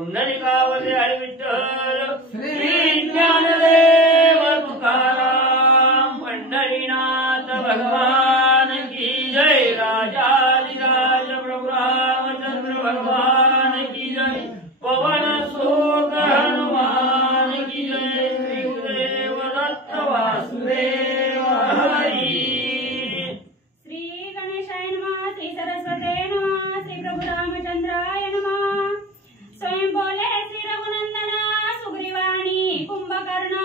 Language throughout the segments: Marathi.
पुंडलिकावते हरी विठ्ठल श्री ज्ञानदेव तुकाराम पंढरीनाथ भगवान की जय। राजाधिराज प्रभु रामचंद्र भगवान की जय। पवन सुत हनुमान की जय। श्री गुरुदेव दत्त वासुदेव हरी। श्री गणेशाय नमः। श्री सरस्वते नमः। श्री प्रभु रामचंद्राय नमः। स्वयं बोले श्री रघुनंदन सुग्रीवाणी कुंभकर्ण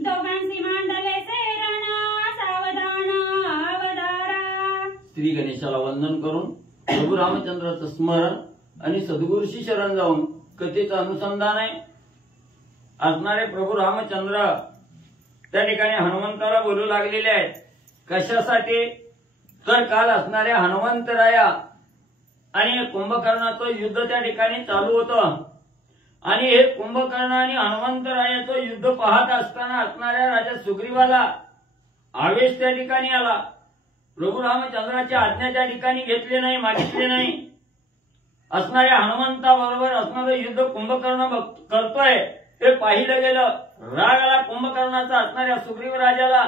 दोघांची मांडले सेरण सावधान अवधारा। श्री गणेशाला वंदन करून प्रभू रामचंद्राचं स्मरण आणि सद्गुरूशी शरण जाऊन कथेचं अनुसंधान आहे। असणारे प्रभू रामचंद्र त्या ठिकाणी हनुमंताला बोलू लागलेले आहेत। कशासाठी तर काल असणाऱ्या हनुमंतराया आणि कुंभकर्णाचं युद्ध त्या ठिकाणी चालू होतं आणि हे कुंभकर्ण आणि हनुमंतरायाचं युद्ध पाहत असताना असणाऱ्या राजा सुग्रीवाला आवेश त्या ठिकाणी आला। प्रभू रामचंद्राची आज्ञा त्या ठिकाणी घेतली नाही, मागितली नाही। असणाऱ्या हनुमंताबरोबर असणारं युद्ध कुंभकर्ण करतोय ते पाहिलं गेलं। राग आला कुंभकर्णाचा असणाऱ्या सुग्रीव राजाला,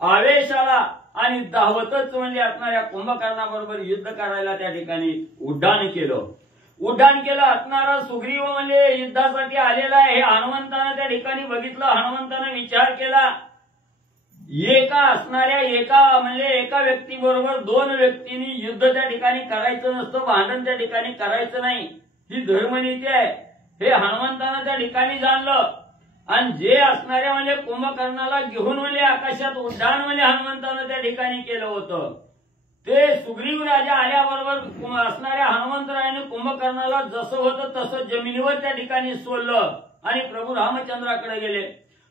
आवेश आला आणि धावतच म्हणजे असणाऱ्या कुंभकर्णाबरोबर युद्ध करायला त्या ठिकाणी उड्डाण केलं। असणारा सुग्रीव म्हणजे युद्धासाठी आलेला आहे हे हनुमंतानं त्या ठिकाणी बघितलं। हनुमंतानं विचार केला एका व्यक्तीबरोबर दोन व्यक्तींनी युद्ध त्या ठिकाणी करायचं नसतं, भांडण त्या ठिकाणी करायचं नाही, ही धर्मनीती आहे हे हनुमंतानं त्या ठिकाणी जाणलं। आणि जे असणाऱ्या म्हणजे कुंभकर्णाला घेऊन म्हणजे आकाशात उड्डाण म्हणजे हनुमंतानं त्या ठिकाणी केलं होतं ते सुग्रीव राजा आल्याबरोबर असणाऱ्या हनुमंतरायाने कुंभकर्णाला जसं होतं तसं जमिनीवर त्या ठिकाणी सोडलं आणि प्रभू रामचंद्राकडे गेले।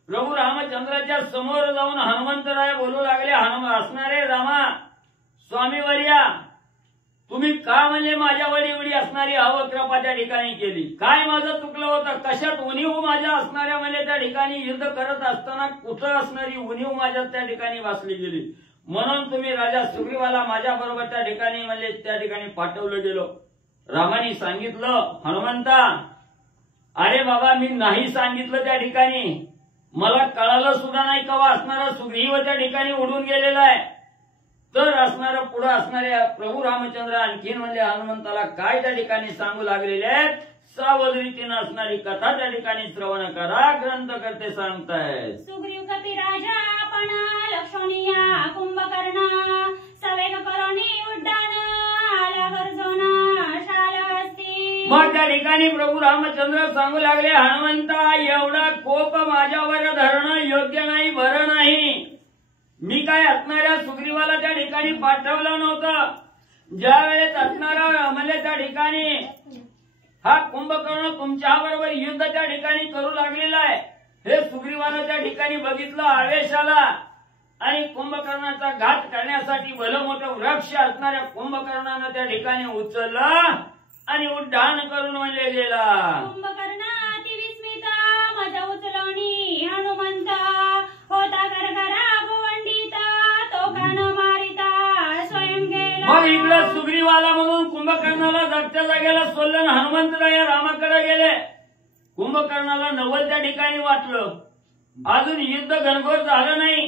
प्रभू रामचंद्राच्या समोर जाऊन हनुमंतराय बोलू लागले, असणारे रामा स्वामीवर्या तुम्ही का म्हणजे माझ्यावर एवढी असणारी अवकृपा त्या ठिकाणी केली? काय माझं चुकलं होतं? कशात उणीव माझ्या असणाऱ्या म्हणजे त्या ठिकाणी युद्ध करत असताना कुठं असणारी उणीव माझ्या त्या ठिकाणी वाचली गेली म्हणून तुम्ही राजा सुग्रीवाला माझ्या बरोबर त्या ठिकाणी म्हणजे त्या ठिकाणी पाठवलं गेलो। रामाने सांगितलं हनुमंता अरे बाबा मी नाही सांगितलं त्या ठिकाणी, मला कळालं सुद्धा नाही कवा असणारा सुग्रीव त्या ठिकाणी उडून गेलेला आहे। तर असणारं पुढे असणाऱ्या प्रभू रामचंद्र आणखीन म्हणजे हनुमंताला काय त्या ठिकाणी सांगू लागलेले आहेत सावध रीतीनं असणारी कथा त्या ठिकाणी श्रवण करा ग्रंथ करते सांगतायत। सुग्रीव कपिराजा आपण लक्षणीया कुंभकर्ण सवेग करोनी उड्डाण आला गरजोना शालहस्ती। मग त्या ठिकाणी प्रभू रामचंद्र सांगू लागले हनुमंता एवढा कोप माझ्यावर धरणं योग्य नाही, बरं नाही। मी काय असणाऱ्या सुग्रीवाला त्या ठिकाणी पाठवलं नव्हतं। ज्या वेळेस असणारा म्हणजे त्या ठिकाणी हा कुंभकर्ण तुमच्या बरोबर युद्ध त्या ठिकाणी करू लागलेला आहे हे सुग्रीवानं त्या ठिकाणी बघितलं, आवेश आला आणि कुंभकर्णाचा घात करण्यासाठी भलं मोठं वृक्ष असणाऱ्या कुंभकर्णानं त्या ठिकाणी उचललं आणि उड्डाण करून म्हणजे गेला। कुंभकर्ण अति विस्मित मज उचलवणी हनुमंत होता गरगरा भुवंडिता तो कान मारिता स्वयं गेला। मग इकडे सुग्रीवाला म्हणून कुंभकर्णाला जागच्या जागेला सोडलं, हनुमंतराय रामाकडे गेले। कुंभकर्णाला नवल त्या ठिकाणी वाटलं, अजून युद्ध घनघोर झालं नाही,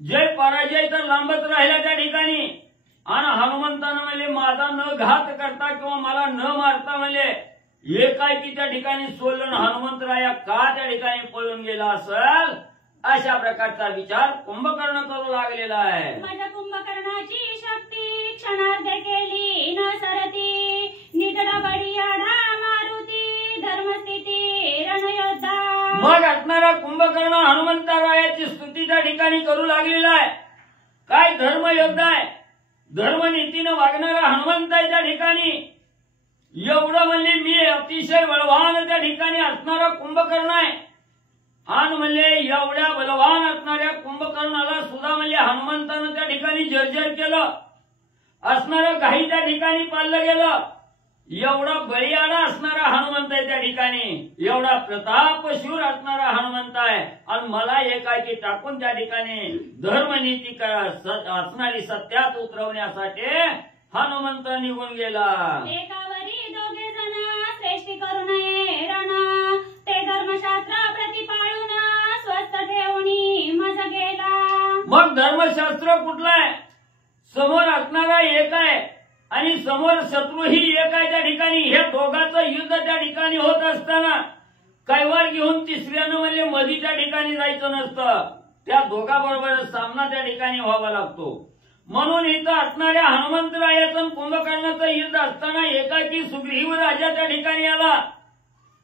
जय पराजय तर लांबच राहिला त्या ठिकाणी। आणि हनुमंतानं म्हणजे माझा न घात करता किंवा मला न मारता म्हणजे एकाएकी त्या ठिकाणी सोडलं, हनुमंतराया का त्या ठिकाणी पळून गेला असेल अशा प्रकारचा विचार कुंभकर्ण करू लागलेला आहे। माझ्या कुंभकर्णाची शक्ती क्षणार्ध केली न सरती निगडा बडियाडा मारुती धर्मस्थिती रणयोद्धा। मग असणारा कुंभकर्ण हनुमंतरायाची स्तुती त्या ठिकाणी करू लागलेला आहे। काय धर्मयोद्धा आहे, धर्मनीतीनं वागणारा हनुमंत आहे त्या ठिकाणी। एवढं म्हणजे मी अतिशय बलवान त्या ठिकाणी असणारा कुंभकर्ण आहे आणि म्हणजे एवढ्या बलवान असणाऱ्या कुंभकर्णाला सुद्धा म्हणजे हनुमंतानं त्या ठिकाणी जर्जर केलं, असणारं काही त्या ठिकाणी पाळलं गेलं। एवढा बळीयाडा असणारा हनुमंत आहे त्या ठिकाणी, एवढा प्रतापशूर असणारा हनुमंत आहे आणि मला एकाएकी टाकून त्या ठिकाणी धर्मनीती असणारी सत्यात उतरवण्यासाठी हनुमंत निघून गेला। एकावरी दोघे जण श्रेष्ठी करू नये मग धर्मशास्त्र कुठलं आहे? समोर असणारा एक आहे आणि समोर शत्रूही एक आहे. त्या ठिकाणी हे दोघांचं युद्ध त्या ठिकाणी होत असताना कैवार घेऊन तिसऱ्यानं म्हणजे मधी त्या ठिकाणी जायचं नसतं. त्या दोघांबरोबर सामना त्या ठिकाणी व्हावा लागतो. म्हणून इथं असणाऱ्या हनुमंतरायाचं कुंभकर्णाचं युद्ध असताना एकाकी सुग्रीव राजा त्या ठिकाणी आला.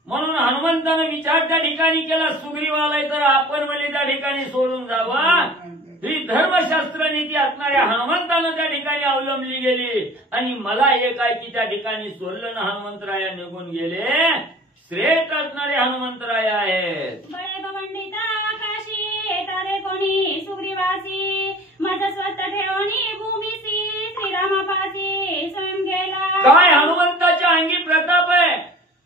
म्हणून हनुमंतानं विचार त्या ठिकाणी केला, सुग्रीव आलाय तर आपण मला त्या ठिकाणी सोडून जावं. ही धर्मशास्त्र नीती असणाऱ्या हनुमंतानं त्या ठिकाणी अवलंबली गेली आणि मला एकाकी त्या ठिकाणी सोडलं ना हनुमंतराया निघून गेले. श्रेष्ठ असणारे हनुमंतराय आहेत. बळे बवंडिता आकाशी तारे कोणी सुग्रीवासी माझा स्वस्त ठेवणी भूमीसी श्रीरामापासी स्वयं गेला. काय हनुमंताच्या अंगी प्रताप आहे.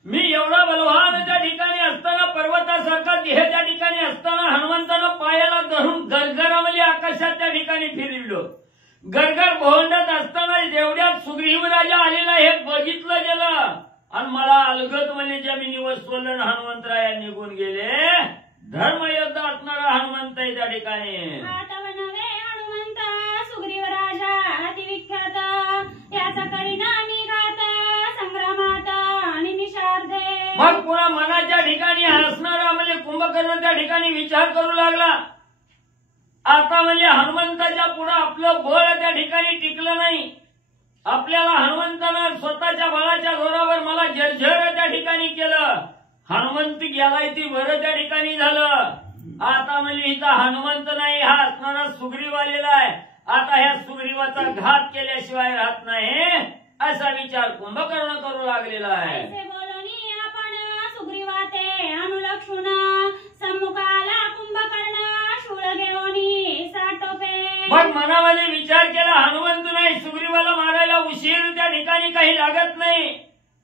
मी एवढा बलवान त्या ठिकाणी असताना पर्वतासारखा देह त्या ठिकाणी असताना हनुमंतानं पायाला धरून गरगरामध्ये आकाशात त्या ठिकाणी फिरविलं. गरगर भोंडत असताना जेवढ्यात सुग्रीव राजा आलेला हे बघितलं गेलं आणि मला अलगद म्हणजे जमिनीवर सोडलं. हनुमंतराया निघून गेले. धर्मयुद्ध असणारा हनुमंत त्या ठिकाणी. हनुमंत सुग्रीव राजा अतिविख्यात त्याचा परिणामी घात संग्रामात आणि निशार्दे. मग पुन्हा मनाच्या ठिकाणी असणारा म्हणजे कुंभकर्ण त्या ठिकाणी विचार करू लागला. आता म्हणजे हनुमंताच्या पुढे आपलं बळ त्या ठिकाणी टिकलं नाही. आपल्याला हनुमंतानं स्वतःच्या बळाच्या जोरावर मला जर्जर त्या ठिकाणी केलं. हनुमंत गेलाय ती बरं त्या ठिकाणी झालं. आता म्हणजे इथं हनुमंत नाही, हा असणारा सुग्रीव आलेला आहे. आता ह्या सुग्रीवाचा घात केल्याशिवाय राहत नाही असा विचार कुंभकर्ण करू लागलेला आहे. बोलोनी आपण सुग्रीवाते अनुलक्षुन सम्मुखाला कुंभकर्ण शूळ घेऊनी साटोपे. मग मनामध्ये विचार केला, हनुमंत नाही, सुग्रीवाला मारायला उशीर त्या ठिकाणी काही लागत नाही.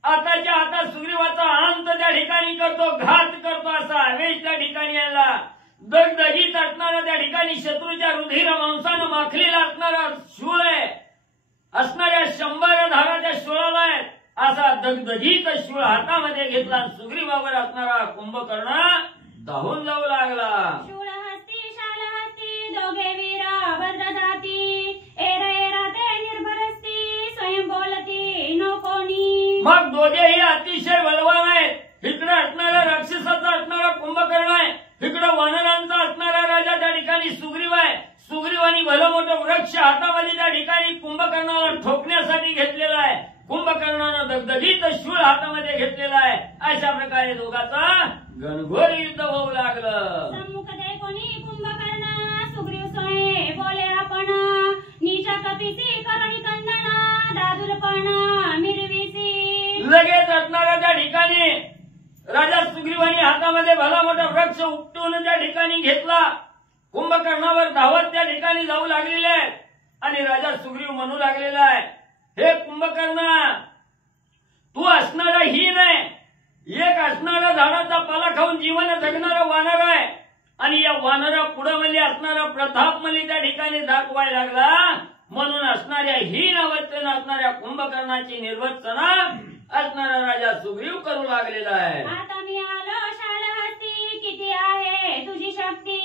आताच्या आता सुग्रीवाचा अंत त्या ठिकाणी करतो, घात करतो असा आवेश त्या ठिकाणी आला. दगदगीत असणारा त्या ठिकाणी शत्रूच्या रुधिर मांसानं माखलेला असणारा शूळ आहे. असणाऱ्या 100 धाराच्या शूळाला आहे. असा दगदगीत शूळ हातामध्ये घेतला. सुग्रीवावर असणारा कुंभकर्ण धावून जाऊ लागला. शूळ हस्ती शाल हस्ती दोघे वीर भद्र जाती एरा एरा ते निर्भरस्ती स्वयं बोलती नो कोणी. मग दोघेही अतिशय बलवान आहेत. इकडे असणारा राक्षसाचा असणारा कुंभकर्ण आहे, इकडे वानरांचा असणारा राजा त्या ठिकाणी सुग्रीव आहे. सुग्रीवानी भलं मोठं वृक्ष हातामध्ये त्या ठिकाणी कुंभकर्णाला ठोकण्यासाठी घेतलेला आहे. कुंभकर्णानं दगदगीत शूळ हातामध्ये घेतलेला आहे. अशा प्रकारे दोघांचा घनघोर युद्ध होऊ लागलं. सम्मुख दे कोणी कुंभकर्ण सुग्रीव सोये बोले आपण नीचा कपिसी करणी कंदन दादुलपण मिरविसी. लगेच असणारा त्या ठिकाणी राजा सुग्रीवानी हातामध्ये भला मोठा वृक्ष उपटून त्या ठिकाणी घेतला. कुंभकर्णावर धावत त्या ठिकाणी जाऊ लागलेले आहे आणि राजा सुग्रीव म्हणू लागलेला आहे, हे कुंभकर्ण, तू असणारा ही नाही, एक असणारा झाडाचा पाला खाऊन जीवन जगणारा वानर आहे आणि या वानरा पुढे म्हणजे असणारा प्रताप म्हणजे त्या ठिकाणी दाखवायला लागला. म्हणून असणाऱ्या ही नावाचं असणाऱ्या कुंभकर्णाची निर्वचना असणारा राजा सुग्रीव करू लागलेला आहे. आता मी आलो शाल हस्ती किती आहे तुझी शक्ती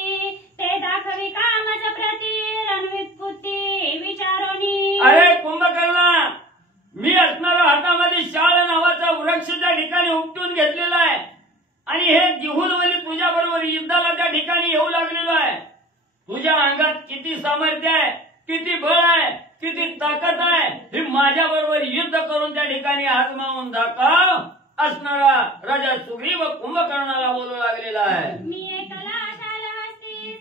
ते दाखवी कामच प्रती रणवित्पुत्ती विचारोनी. अरे कुंभकर्ण, मी असणारा हातामध्ये शाळ नावाचा वृक्ष त्या ठिकाणी उपटून घेतलेला आहे आणि हे जिहून म्हणजे तुझ्या बरोबर युद्धाला त्या ठिकाणी येऊ लागलेलो आहे. तुझ्या अंगात किती सामर्थ्य आहे, किती बळ आहे, किती ताकद आहे, ही माझ्या बरोबर युद्ध करून त्या ठिकाणी आजमावून दाखव असणारा राजा सुग्रीव कुंभकर्णाला बोलू लागलेला आहे. मी एकला शाल हस्ती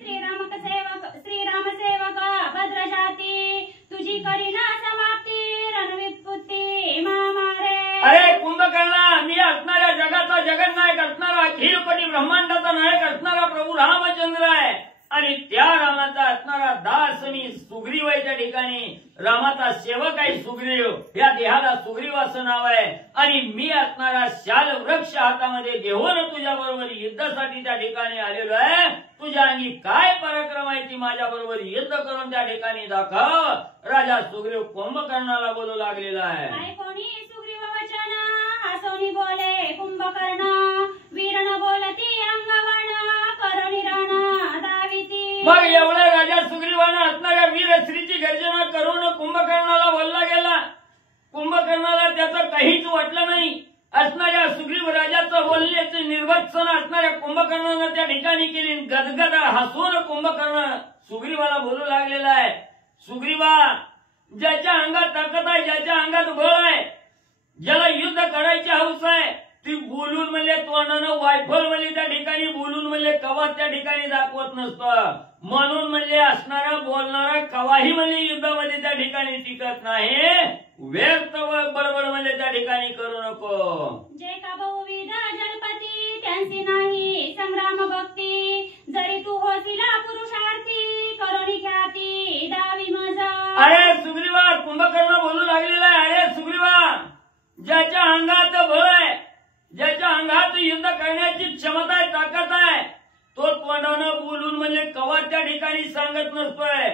श्रीरामसेवक भद्र जाती तुझी करीना समाप्ती रणवित्पुत्ती महामारे. अरे कुंभकर्णा, मी असणाऱ्या जगाचा जगन्नायक असणारा अखिल कोटी ब्रह्मांडाचा नायक असणारा प्रभू रामचंद्र आहे आणि त्या रामाचा असणारा दास मी सुग्रीव आहे. त्या ठिकाणी रामाचा सेवक आहे सुग्रीव. या देहाला सुग्रीव असं नाव आहे आणि मी असणारा शाल वृक्ष हातामध्ये घेऊन तुझ्या बरोबर युद्धासाठी त्या ठिकाणी आलेलो आहे. तुझ्या अंगी काय पराक्रम आहे ती माझ्या बरोबर युद्ध करून त्या ठिकाणी दाखव. राजा सुग्रीव कुंभकर्णाला बोलू लागलेला आहे. कोणी सुग्रीव वचन हसोनी बोले कुंभकर्ण वीरण बोलती अंगवण करुणी रण दाविती. मग एवढं राजा सुग्रीव सुग्रीवानं असणाऱ्या वीरश्रीची गर्जना करून कुंभकर्णाला बोलला गेला. कुंभकर्णाला त्याचं काहीच वाटलं नाही. असणाऱ्या सुग्रीव राजाचं बोलण्याचे निर्वत्सन असणाऱ्या कुंभकर्णानं त्या ठिकाणी केली. गदगद हसून कुंभकर्ण सुग्रीवाला बोलू लागलेला आहे. सुग्रीवा, ज्याच्या अंगात ताकद आहे, ज्याच्या अंगात बळ आहे, ज्याला युद्ध करायची हौस आहे, ती बोलून म्हणले तोंडानं वायफळ म्हणले त्या ठिकाणी बोलून म्हणले कवा त्या ठिकाणी दाखवत नसतं. म्हणून म्हणले असणारा बोलणारा कवाही म्हणले युद्धामध्ये त्या ठिकाणी टिकत नाही. व्यर्थ बडबड म्हणले त्या ठिकाणी करू नको. जय का बहुविध जलपती त्यांची नाही संग्राम भक्ती. जरी तू होशीला पुरुषार्थी करुणी ख्याती दावी मजा. अरे सुग्रीवा, कुंभकर्ण बोलू लागलेला आहे. अरे सुग्रीवा, ज्याच्या अंगात बळ आहे, ज्याच्या अंगात युद्ध करण्याची क्षमता आहे, ताकद आहे, तो तोंडानं बोलून म्हणजे कवा त्या ठिकाणी सांगत नसतोय.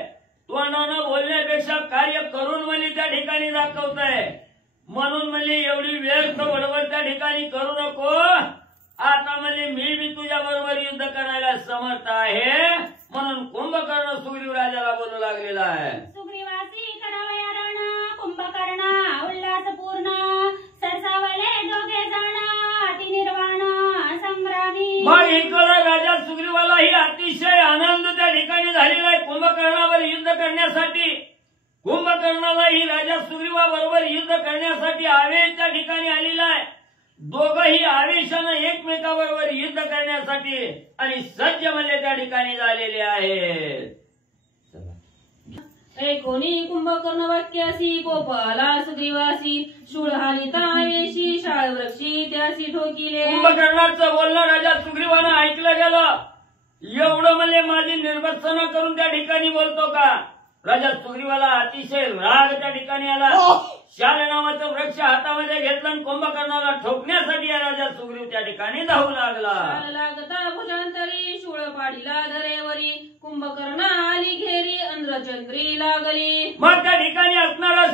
तोंडानं बोलण्यापेक्षा कार्य करून म्हणजे त्या ठिकाणी दाखवतोय. म्हणून म्हणजे एवढी व्यर्थ बडबड त्या ठिकाणी करू नको. आता म्हणजे मी बी तुझ्या बरोबर युद्ध करायला समर्थ आहे. म्हणून कुंभकर्ण सुग्रीव राजाला बोलू लागलेला आहे. सुग्रीवासी करावया रण कुंभकर्णा उल्हास पूर्ण. सरसावले दोघे जण अति निर्वाण संग्रामी. मग इकडे राजा सुग्रीवालाही अतिशय आनंद त्या ठिकाणी झालेला आहे कुंभकर्णावर युद्ध करण्यासाठी. कुंभकर्णालाही राजा सुग्रीवाबरोबर युद्ध करण्यासाठी आवेश त्या ठिकाणी आलेला आहे. दोघंही आवेशानं एकमेकाबरोबर युद्ध करण्यासाठी आणि सज्ज म्हणजे त्या ठिकाणी झालेले आहेत. कोणी कुंभकर्ण वाक्यासी गोपाला सुग्रीवासी शूळ हालिता आवेशी शाळ वृक्षी त्यासी ठोकिले. कुंभकर्णाचं बोलणं राजा सुग्रीवानं ऐकलं गेलं. एवढं म्हणजे माझी निर्वत्सना करून त्या ठिकाणी बोलतो का? राजा सुग्रीवाला अतिशय राग त्या ठिकाणी आला. शाल नावाचं वृक्ष हातामध्ये घेतलं आणि कुंभकर्णाला ठोकण्यासाठी राजा सुग्रीव त्या ठिकाणी धावू लागला. लागता भुजांतरी शूळ पाडीला धरेवरी कुंभकर्ण आली घेरी अंध्रचंद्री लागली. मग त्या ठिकाणी असणारा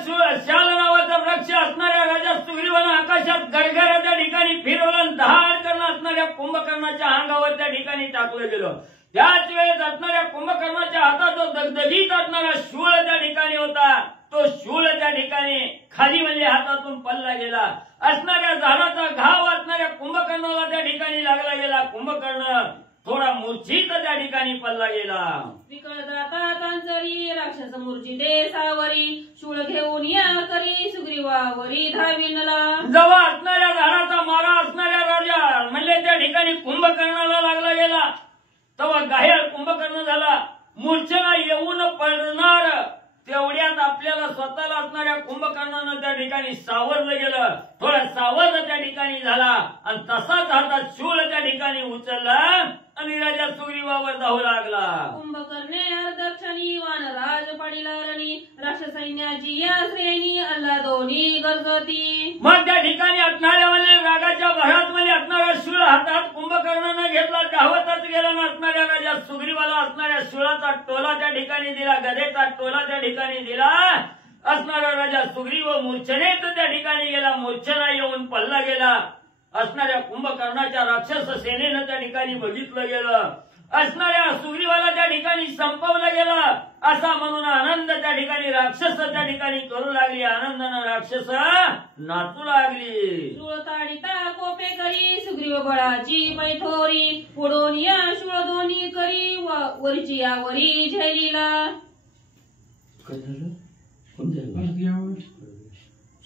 शाल नावाचा वृक्ष असणाऱ्या राजा सुग्रीवानं आकाशात गरगर त्या ठिकाणी फिरवलं. दहाड करणं असणाऱ्या कुंभकर्णाच्या अंगावर त्या ठिकाणी टाकलं गेलं. त्याच वेळेस असणाऱ्या कुंभकर्णाच्या हातात जो दगदगीत असणारा शूळ त्या ठिकाणी होता, तो शूळ त्या ठिकाणी खाली म्हणजे हातातून पडला गेला. असणाऱ्या झाडाचा घाव असणाऱ्या कुंभकर्णाला त्या ठिकाणी लागला गेला. कुंभकर्ण थोडा मूर्छित त्या ठिकाणी पडला गेला. विकळ जाता कांचरी राक्षस मूर्छिते सावरी शूळ घेऊन या करी सुग्रीवावरी धाविनला. जेव्हा असणाऱ्या झाडाचा मारा असणाऱ्या राजा म्हणजे त्या ठिकाणी कुंभकर्णाला लागला गेला, तेव्हा घायल कुंभकर्ण झाला. मूर्छेला येऊन पडणार तेवढ्यात आपल्याला स्वतःला असणाऱ्या कुंभकर्णानं त्या ठिकाणी सावरलं गेलं. थोडा सावध त्या ठिकाणी झाला आणि तसाच हातात शूळ त्या ठिकाणी उचलला आणि राजा सुग्रीवावर धावू लागला. कुंभकर्णे अर्धक्षणी वानराज पडिला रणी राक्षस सैन्याची या श्रेणी अल्ला दोन्ही गरजती. मग त्या ठिकाणी असणाऱ्या म्हणजे रागाच्या भरात मध्ये असणारा शूळ हातात कुंभकर्णानं घेतला. धावतच गेला ना असणाऱ्या राजा सुग्रीवाला असणाऱ्या शूळाचा टोला त्या ठिकाणी दिला, गदेचा टोला त्या ठिकाणी दिला. असणारा राजा सुग्रीव मूर्छनेत त्या ठिकाणी गेला. मूर्छना येऊन पडला गेला. असणाऱ्या कुंभकर्णाच्या राक्षस सेनेनं त्या ठिकाणी बघितलं गेलं. असणाऱ्या सुग्रीवाला त्या ठिकाणी संपवलं गेलं. असा म्हणून आनंद त्या ठिकाणी राक्षस त्या ठिकाणी करू लागली. आनंदानं राक्षस नाचू लागली. शूळ ताडिता कोपे करी सुग्रीव बळाची पैठोरी पुढून या शूळ दोन्ही करी वरची या वरी झैलीला.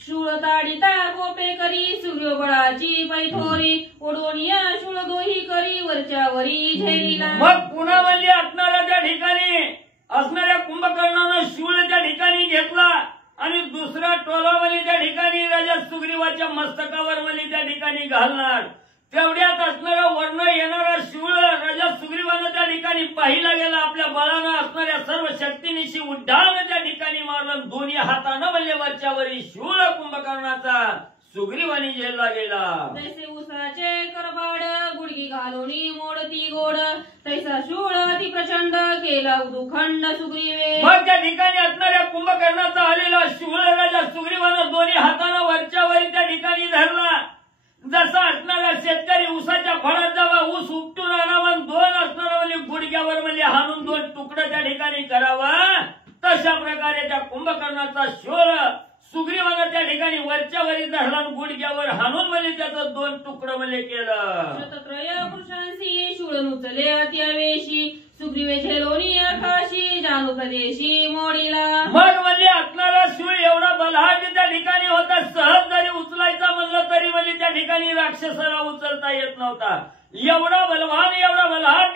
शूळ ताडिता कोपे करी सुग्रीव बळाची पैठोरी उडून या शूळ दोही करी वरच्या वरी झैलीला. मग पुन्हा म्हणजे असणाऱ्या त्या ठिकाणी असणाऱ्या कुंभकर्णानं शूळ त्या ठिकाणी घेतला आणि दुसरा टोला म्हणजे त्या ठिकाणी राजा सुग्रीवाच्या मस्तकावर म्हणजे त्या ठिकाणी घालणार. तेवढ्यात असणारा वर्ण येणारा शूळ राजा सुग्रीवानं त्या ठिकाणी पाहिला गेला. आपल्या बळानं असणाऱ्या सर्व शक्तीनिशी उड्डाण त्या ठिकाणी मारलं. दोन्ही हातानं म्हणजे वरच्यावरी शूळ कुंभकर्णाचा सुग्रीवानी झेलला गेला. तैसे उसाचे करबाड गुडगी घालूनी मोडती गोड तैसा शूळ अति प्रचंड केला उदुखंड सुग्रीवे. मग त्या ठिकाणी असणाऱ्या कुंभकर्णाचा आलेला शूळ राजा सुग्रीवानं दोन्ही हातानं वरच्यावरी त्या ठिकाणी धरला. जसा असणारा शेतकरी उसाच्या फळात जावा ऊस उपटून आणावा, दोन असणारा म्हणजे गुडघ्यावर म्हणजे हाणून दोन तुकडं त्या ठिकाणी करावा, प्रकारे त्या कुंभकर्णाचा शूळ सुग्रीवानं त्या ठिकाणी वरच्या वरी धरला गुडघ्यावर हाणून म्हणजे त्याचं 2 तुकडं म्हणजे केलं. शतत्रय पुरुषांशी शूळ उचले त्यावेशी सुग्रीवे झेलोनी आकाशी जानुपदेशी मोडीला. मग म्हणजे असणारा शूळ एवढा बलहाट त्या ठिकाणी होता, सहज जरी उचलायचा म्हणलं तरी म्हणजे त्या ठिकाणी राक्षसाला उचलता येत नव्हता. एवढा बलहाट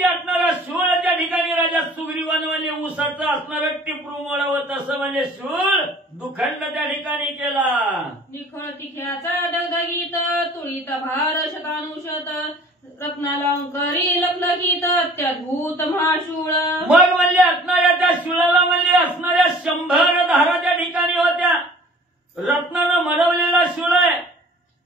असणारा शूळ त्या ठिकाणी राजा सुग्रीवानं म्हणजे उसाचं असणारं टिपरू मोडावं तसं म्हणजे शूळ दुखंड त्या ठिकाणी केला. निखळ तिख्याचा दगदगीत तुळीत भार शतानुशत रत्नालंकरी लखलखीत अत्याद्भुत महाशूळ. मग म्हणजे असणाऱ्या त्या शूळाला म्हणजे असणाऱ्या 100 धारा त्या ठिकाणी होत्या. रत्नानं मडवलेला शूळ आहे.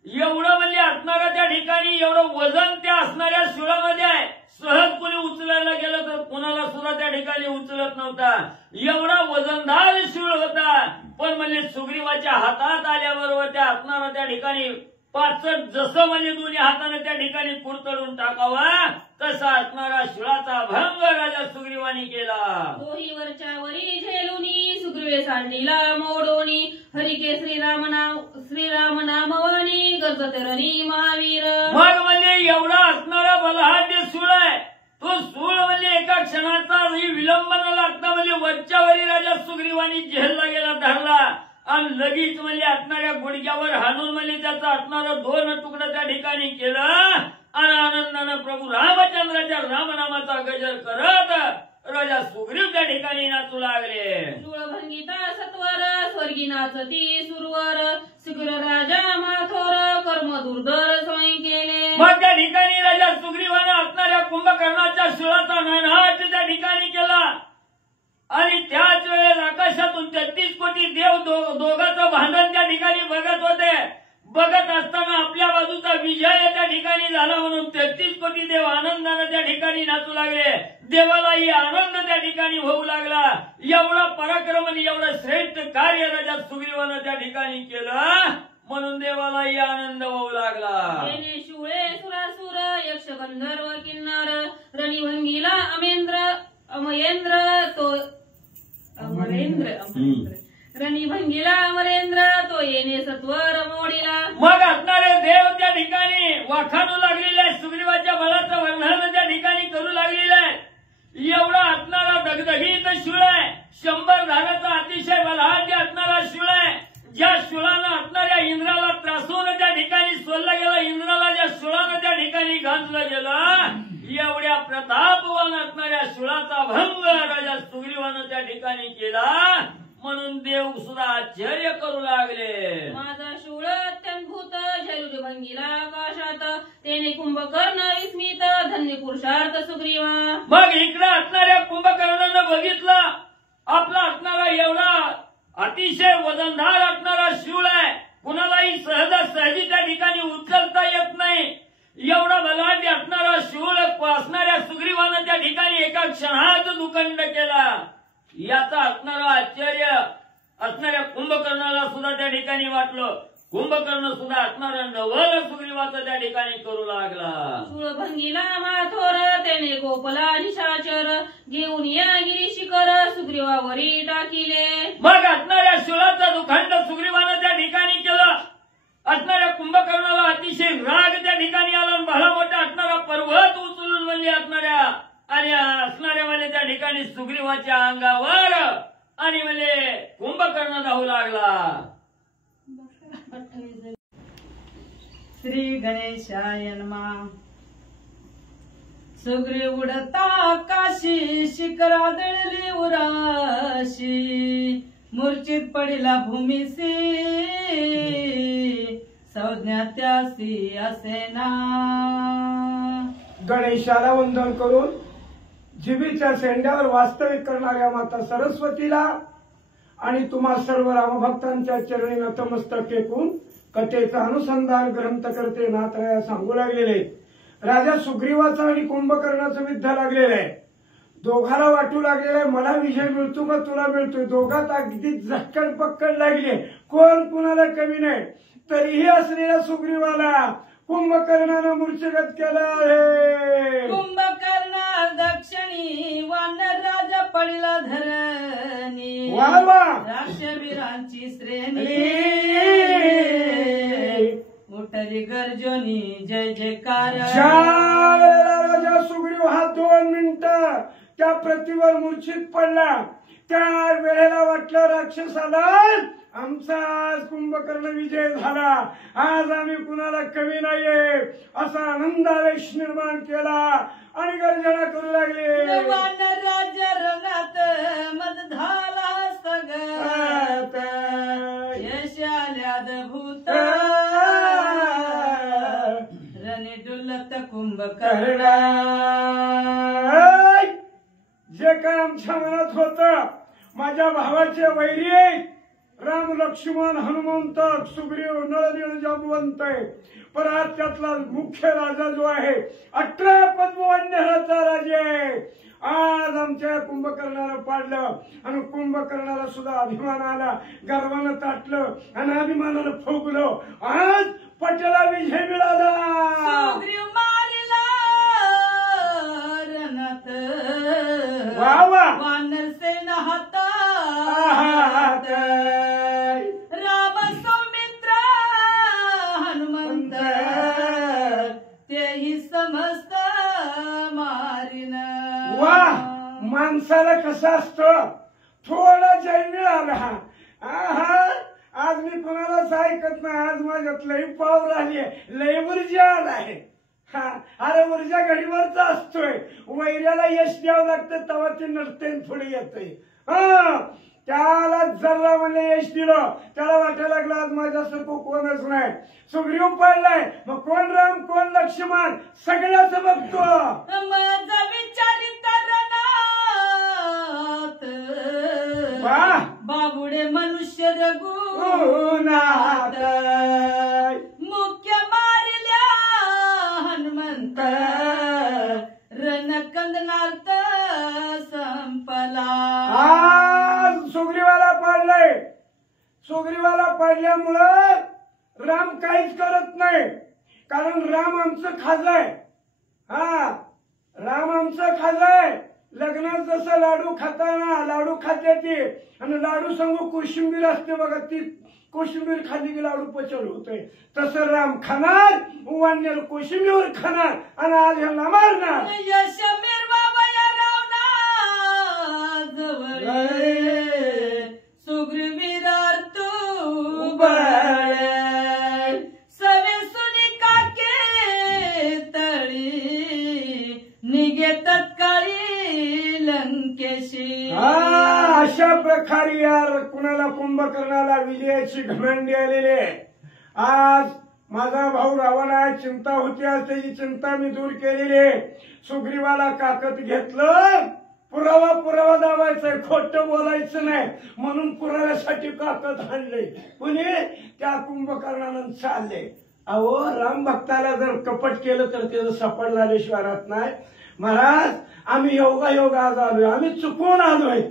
एवढं म्हणजे असणारा त्या ठिकाणी एवढं वजन त्या असणाऱ्या शूळामध्ये आहे. सहज कोणी उचलायला गेलं तर कोणाला सुद्धा त्या ठिकाणी उचलत नव्हता. एवढा वजनदार शूळ होता. पण म्हणजे सुग्रीवाच्या हातात आल्याबरोबर त्या असणारा त्या ठिकाणी पाचट जसं म्हणजे दोन्ही हाताने त्या ठिकाणी कुरतडून टाकावा तसा असणारा शूळाचा भंग राजा सुग्रीवानी केला. तोही वरच्या वरी झेलुनी सुग्रीवे सांडीला मोडोनी हरिके श्रीराम नामवानी गजतरणी महावीर. मग म्हणजे एवढा असणारा बलहाट्य शूळ आहे. तो शूळ म्हणजे एका क्षणाचा विलंब न लागता म्हणजे वरच्या वरी राजा सुग्रीवानी झेलला गेला धरला आणि लगेच म्हणजे असणाऱ्या गुडघ्यावर हाणून म्हणजे त्याचा असणारं 2 तुकडं त्या ठिकाणी केलं आणि आनंदानं प्रभू रामचंद्राच्या रामनामाचा गजर करत राजा सुग्रीव त्या ठिकाणी नाचू लागले. शूळभंगिता सत्वर स्वर्गी नाचती सुरवर सुग्र राजा माथोर कर्म दुर्धर स्वयं केले. मग त्या ठिकाणी राजा सुग्रीवानं असणाऱ्या कुंभकर्णाच्या शूळाचा नानहाट त्या ठिकाणी केला आणि त्याच वेळेस आकाशातून 33 कोटी देव दोघांचं भांडण त्या ठिकाणी बघत होते. बघत असताना आपल्या बाजूचा विजय त्या ठिकाणी झाला म्हणून 33 कोटी देव आनंदाने त्या ठिकाणी नाचू लागले. देवालाही आनंद त्या ठिकाणी होऊ लागला. एवढा पराक्रम आणि एवढं श्रेष्ठ कार्य राजा सुग्रीवानं त्या ठिकाणी केलं म्हणून देवालाही आनंद होऊ लागला. शूळे सुरासुर यक्ष गंधर्व किन्नर रणिभंगीला अमरेंद्र रणिभंगीला अमरेंद्र तो येणे सत्वर मोडीला. मग असणारे देव त्या ठिकाणी वाखाणू लागलेले आहे. सुग्रीवाच्या बळाचं वर्णन त्या ठिकाणी करू लागलेलं आहे. एवढा असणारा दगदगीत शूळ आहे. 100 धाराचा अतिशय बलहाट्य असणारा शूळ आहे. ज्या शूळानं असणाऱ्या इंद्राला त्रासून त्या ठिकाणी सोडलं गेलं. इंद्राला ज्या शूळानं त्या ठिकाणी गांजलं गेलं. एवढ्या प्रतापवान असणाऱ्या शूळाचा भंग राजा सुग्रीवानं त्या ठिकाणी केला म्हणून देव सुद्धा आश्चर्य करू लागले. माझा शूळ अत्यंभूत झेलुरी भंगीला आकाशात तेने कुंभकर्ण विस्मित धन्य पुरुषार्थ सुग्रीवा. मग इकडे असणाऱ्या कुंभकर्णानं बघितलं आपला असणारा एवढा अतिशय वजनदार असणारा शूळ आहे. कुणालाही सहजासहजी त्या ठिकाणी उचलता येत नाही. एवढा बलाढ्य असणारा शूळ असणाऱ्या सुग्रीवानं त्या ठिकाणी एका क्षणात दुखंड केला. याचा असणारा आश्चर्य असणाऱ्या कुंभकर्णाला सुद्धा त्या ठिकाणी वाटलं. कुंभकर्ण सुद्धा असणारं नवल सुग्रीवाचं त्या ठिकाणी करू लागला. शूळभंगीला माथोर त्याने गोपला निशाचर घेऊन या गिरी शिखर सुग्रीवावरी टाकिले. मग असणाऱ्या शूळाचा दुखंड सुग्रीवानं त्या ठिकाणी केलं. असणाऱ्या कुंभकर्णाला अतिशय राग त्या ठिकाणी आला. भला मोठा असणारा पर्वत उचलून म्हणजे असणाऱ्या आणि असणाऱ्या म्हणजे त्या ठिकाणी सुग्रीवाच्या अंगावर आणि म्हणजे कुंभकर्ण धावू लागला. श्री गणेशाय नमः. सुग्रीव उडता आकाशी शिखरा दळली उराशी मूर्छित पडिला भूमीसी संज्ञा त्यासी असेना. गणेशाला वंदन करून जिबीच्या शेंड्यावर वास्तविक करणाऱ्या माता सरस्वतीला आणि तुम्हा सर्व रामभक्तांच्या चरणी नतमस्तक टेकून कथेचा अनुसंधान ग्रंथकर्ते नाथराया सांगू लागलेले. राजा सुग्रीवाचा आणि कुंभकर्णाचं युद्ध लागलेलं आहे. दोघाला वाटू लागलेलं आहे मला विजय मिळतो का तुला मिळतोय. दोघात अगदी झक्कड पक्कड लागली. कोण कुणाला कमी नाही. तरीही असलेल्या सुग्रीवाला कुंभकर्णानं मूर्छगत केला आहे. कुंभकर्ण दक्षिणी वानर राजा पडला धरणी वा वा राक्षवीरांची श्रेणी उठली गर्जनी जय जयकार. ज्या वेळेला राजा सुग्रीव हा 2 मिनिटं त्या प्रतिवर मूर्छित पडला त्या वेळेला वाटलं राक्षसाला आमचा आज कुंभकर्ण विजय झाला, आज आम्ही कुणाला कमी नाहीये असा आनंदावेश निर्माण केला आणि गर्जना करू लागले. वानर राजा रंगात मद झाला सगळ्यात यश आल्याद भूत रणे डुलत कुंभकर्ण. जे काय आमच्या मनात होतं माझ्या भावाचे वैरी राम लक्ष्मण हनुमंत सुग्रीव नळनीळ जांबवंत पण आज त्यातला मुख्य राजा जो आहे 18 पद्मवन्यराचा राजे आज आमच्या कुंभकर्णाला पाडलं आणि कुंभकर्णाला सुद्धा अभिमान आला, गर्वानं ताटलं आणि अभिमानानं फुगलो. आज पटेला विजय मिळाला. सुग्रीव मारिला रणात वा वा वानर सेना हातात राम सौमित्र हनुमंत तेही समस्त मारिन. वा माणसाला कसं असतं थोडा जय मिळाला. आज मी कोणालाच ऐकत नाही, आज माझ्यात लई पाव राहिली, लई ऊर्जा आलाय. अरे ऊर्जा घडीवरच असतोय, वैऱ्याला यश द्यावं लागतं तेव्हा ते नडते पुढे येतंय. त्याला जरा म्हणजे यश दिलं त्याला वाटायला लागलं आज माझ्यासारखं कोणच नाही. सुग्रीव पडलाय मग कोण राम कोण लक्ष्मण सगळ्याच बघतो. माझा विचारित रणात वा बाबुडे मनुष्य रघुनाथ मुख्य मारिल्या हनुमंत रणकंदनार्थ संपला. आज सुग्रीवाला पाडलंय. सुग्रीवाला पाडल्यामुळं राम काहीच करत नाही कारण राम आमचं खाजंय. राम आमचं खाजंय. लग्नात जसं लाडू खाताना लाडू खाते ती आणि लाडू संग कोशिंबीर असते बघा, ती कोशिंबीर खाल्ली की लाडू पचन होतोय तसं राम खाणार वाण्याला कोशिंबीर खाणार आणि आज ह्याला मारणार. यश मिरवावया रावणा जवळ सुग्रीवीरार्थ बळ सवे सुनी काके तळी निघे तत्काळी लंकेशी. अशा प्रकारे यार कुणाला कुंभकर्णाला विजयाची घमंडी आलेली आहे. आज माझा भाऊ रावणा चिंता होती, आज त्याची चिंता मी दूर केलेली आहे. सुग्रीवाला काकत घेतलं, पुरावा दावायचंय, खोटं बोलायचं नाही म्हणून पुराव्यासाठी काकत आणले. कुणी त्या कुंभकर्णानं चालले. अहो राम भक्ताला जर कपट केलं तर त्याचं सफळ झाल्याशिवाय राहत नाही. महाराज आम्ही योगा आज आलोय, आम्ही चुकून आलोय.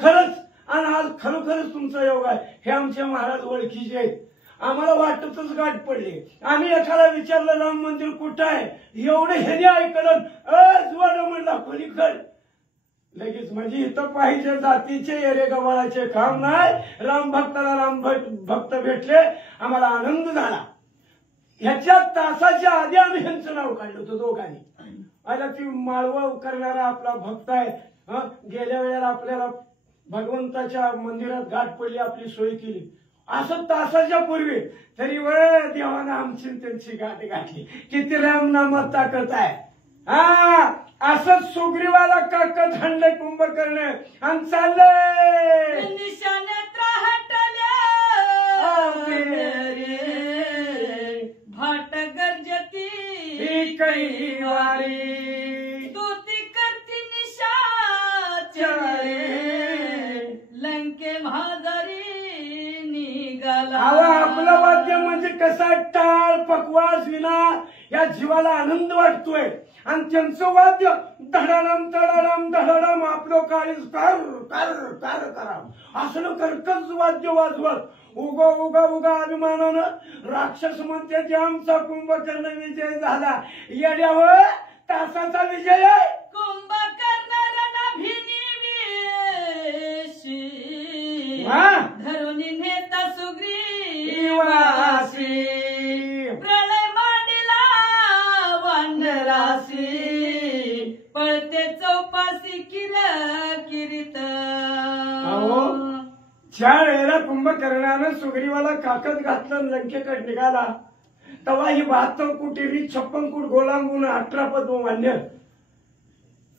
खरंच आणि आज खरोखरच तुमचा योग आहे. हे आमचे महाराज ओळखीचे आहेत. आम्हाला वाटतच गाठ पडली. आम्ही एखादा विचारलं राम मंदिर कुठं आहे, एवढं ह्याने ऐकलं जुवाड म्हणला कोणीकड लगेच म्हणजे इथं पाहिजे जातीचे एरे गवाळाचे काम नाही. राम भक्ताला राम भक्त भेटले, आम्हाला आनंद झाला. ह्याच्या तासाच्या आधी आम्ही ह्यांचं नाव काढलं होतं दोघांनी. आता ती माळवा करणारा आपला भक्त आहे. गेल्या वेळेला आपल्याला भगवंताच्या मंदिरात गाठ पडली, आपली सोय केली असं तासाच्या पूर्वी तरी देवानं आमची त्यांची गाठ गाठली. किती रामनामात ताकद आहे. असंच सुग्रीवाला काकत हाणले कुंभकर्ण आणि चालले निशानेत्र हटल्या भाट गर्जती कैवारी स्तुती करती निशाचरे लंके महाजारी निघाला. आपलं वाद्य म्हणजे कसा टाळ पकवास विना या जीवाला आनंद वाटतोय आणि त्यांचं वाद्य धडाडम धडाडम धडाडम आपलं काळीज कर कर कर करा असं कर्कच वाद्य वाजवत उगा अभिमानानं राक्षस म्हणते की आमचा कुंभकर्ण विजय झाला. येड्यावर तासाचा विजय कुंभकर्ण रणभिनी अशी पळते चौपासी किरीत. ज्या वेळेला कुंभकर्णानं सुग्रीवाला काकत घातलं लंकेकडे निघाला तेव्हा ही 72 कोटी 56 कोट गोलांगून 18 पद मान्य.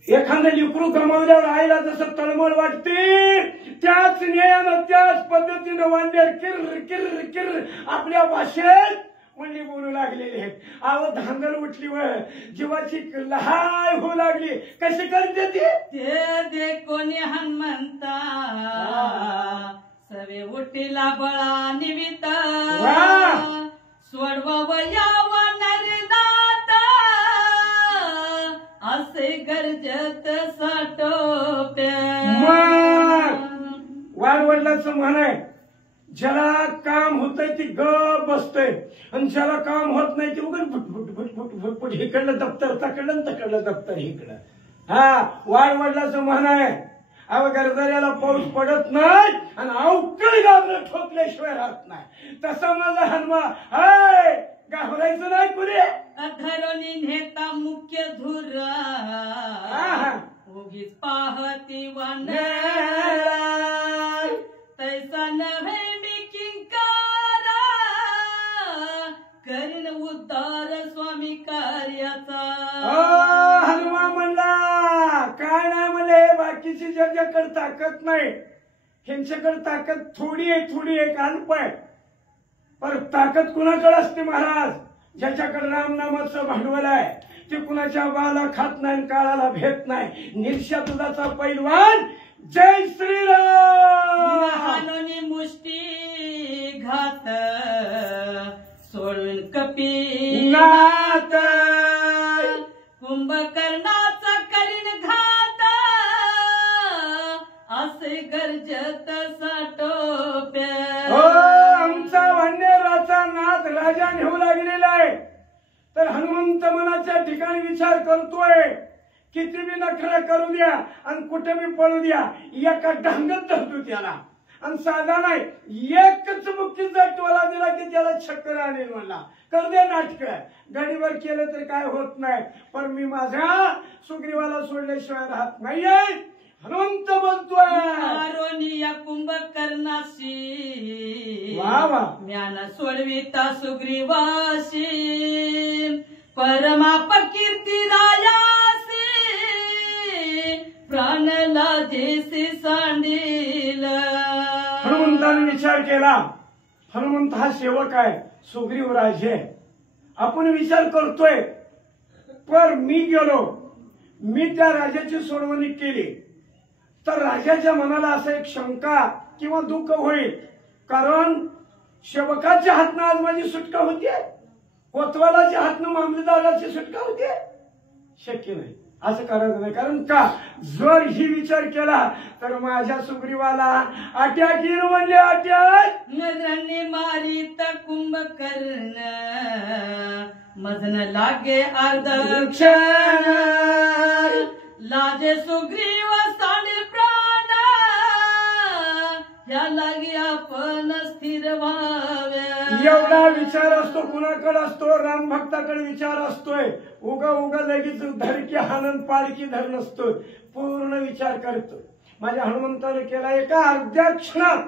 एखादं लिकरू गमावल्यावर आईला जसं तळमळ वाटते त्याच न्यायानं त्याच पद्धतीनं वांड्यावर किर किर किर आपल्या भाषेत म्हणली बोलू लागलेले आहेत. अहो धांदल उठली व जीवाची लहाय होऊ लागली. कशी करते ते दे कोणी हनुमंता सवे उठीला बळा निमित्त सोडवा यावा नरनाथ असे गरजत साठोप्या. वाडवडिलांचं म्हण आहे ज्याला काम होतंय ती गप बसतंय आणि ज्याला काम होत नाही ते उगाच भुटभुट भुटभुट भुटभुट इकडलं दप्तर तकडलं तकडलं दप्तर इकडं. हा वाडवडिलांचं म्हण आहे अव गरदऱ्याला पाऊस पडत नाही आणि अवकळी गावलं ठोकल्याशिवाय राहत नाही. तसं माझा हनुमा हाय घाबरायचं नाही कुणी. धरोनी नेता मुख्य धुर उगीच पाहती वानरा तैसा नव्हे मी किंकारा करीन उद्धार स्वामी कार्याचा. हनुमा म्हणला काय नाही म्हणले बाकीची ज्याच्याकडे ताकद नाही ह्यांच्याकडे ताकद थोडी आहे अल्प आहे. पर ताकद कुणाकडे असते महाराज ज्याच्याकडे रामनामाचं भांडवल आहे ते कुणाच्या बाला खात नाही काळाला भेट नाही. निर्षा दुधाचा पैलवान जय श्रीराम. हानोनी मुष्टी घात सोडून कपीनाथ कुंभकर्णाचा करीन घात असे गरजत साठोप्या. आमचा वानराचा नाद राजा नेऊ लागलेला आहे तर हनुमंत मनाच्या ठिकाणी विचार करतोय किती बी नखरा करू द्या आणि कुठे बी पळू द्या एका ढांगत धरतो त्याला. आणि साधा नाही एकच मुक्तीचा टोला दिला की त्याला चक्कर आणेल म्हणला. कर दे नाटक गाडीवर केलं तर काय होत नाही पण मी माझ्या सुग्रीवाला सोडल्याशिवाय राहत नाहीये. हनुमंत बोलतोय या कुंभकर्णाशी वा ज्ञान सोडविता सुग्रीवाशी परमाप कीर्ती रायासी प्राण लाजेसी सांडील. हनुमंताने विचार केला हनुमंत हा सेवक आहे सुग्रीव राजे आपण विचार करतोय पर मी गेलो मी त्या राजाची सोडवणूक केली तर राजाच्या मनाला असं एक शंका किंवा दुःख होईल कारण सेवकाच्या हातनं आज माझी सुटका होतीये कोतवालाच्या हातनं मामलेदाराची सुटका होतीये. शक्य नाही असं करायचं नाही कारण का जर ही विचार केला तर माझ्या सुग्रीवाला अटॅक येईल म्हणले अटॅक नजरांनी मारित कुंभकर्ण मजन लागे अर्धक्षण लाजे सुग्रीव साने प्राण या लागी आपण स्थिर व्हाव्या. एवढा विचार असतो कुणाकडे असतो राम भक्ताकडे विचार असतोय. उगा लगेच धडकी आनंद पाडकी धर नसतो पूर्ण विचार करतो. माझ्या हनुमंताने केला एका अर्ध्या क्षणात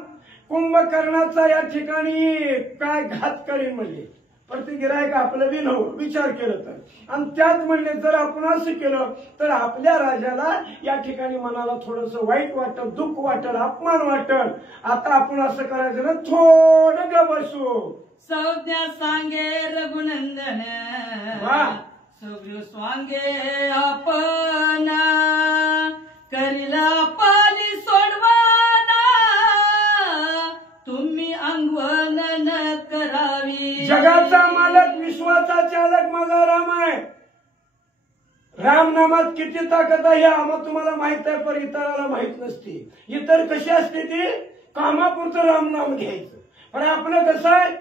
कुंभकर्णाचा या ठिकाणी काय घात करीन म्हणले पण ते गिरायक आपलं बी नव्हतं विचार केलं तर आणि त्यात म्हणले जर आपण असं केलं तर आपल्या राजाला या ठिकाणी मनाला थोडस वाईट वाटत दुःख वाटत अपमान वाटत. आता आपण असं करायचं ना थोडं ग बसू. संज्ञा सांगे रघुनंदन सुग्रीव स्वांगे आपण करीला पाली सोडवाना तुम्ही अंगवण न करावी. जगाचा मालक विश्वाचा चालक माझा राम आहे. रामनामात किती ताकद आहे आम्हाला तुम्हाला माहित आहे पण इतराला माहित नसते. इतर कशी असते ती कामापुरतं रामनाम घ्यायचं पण आपलं कसं आहे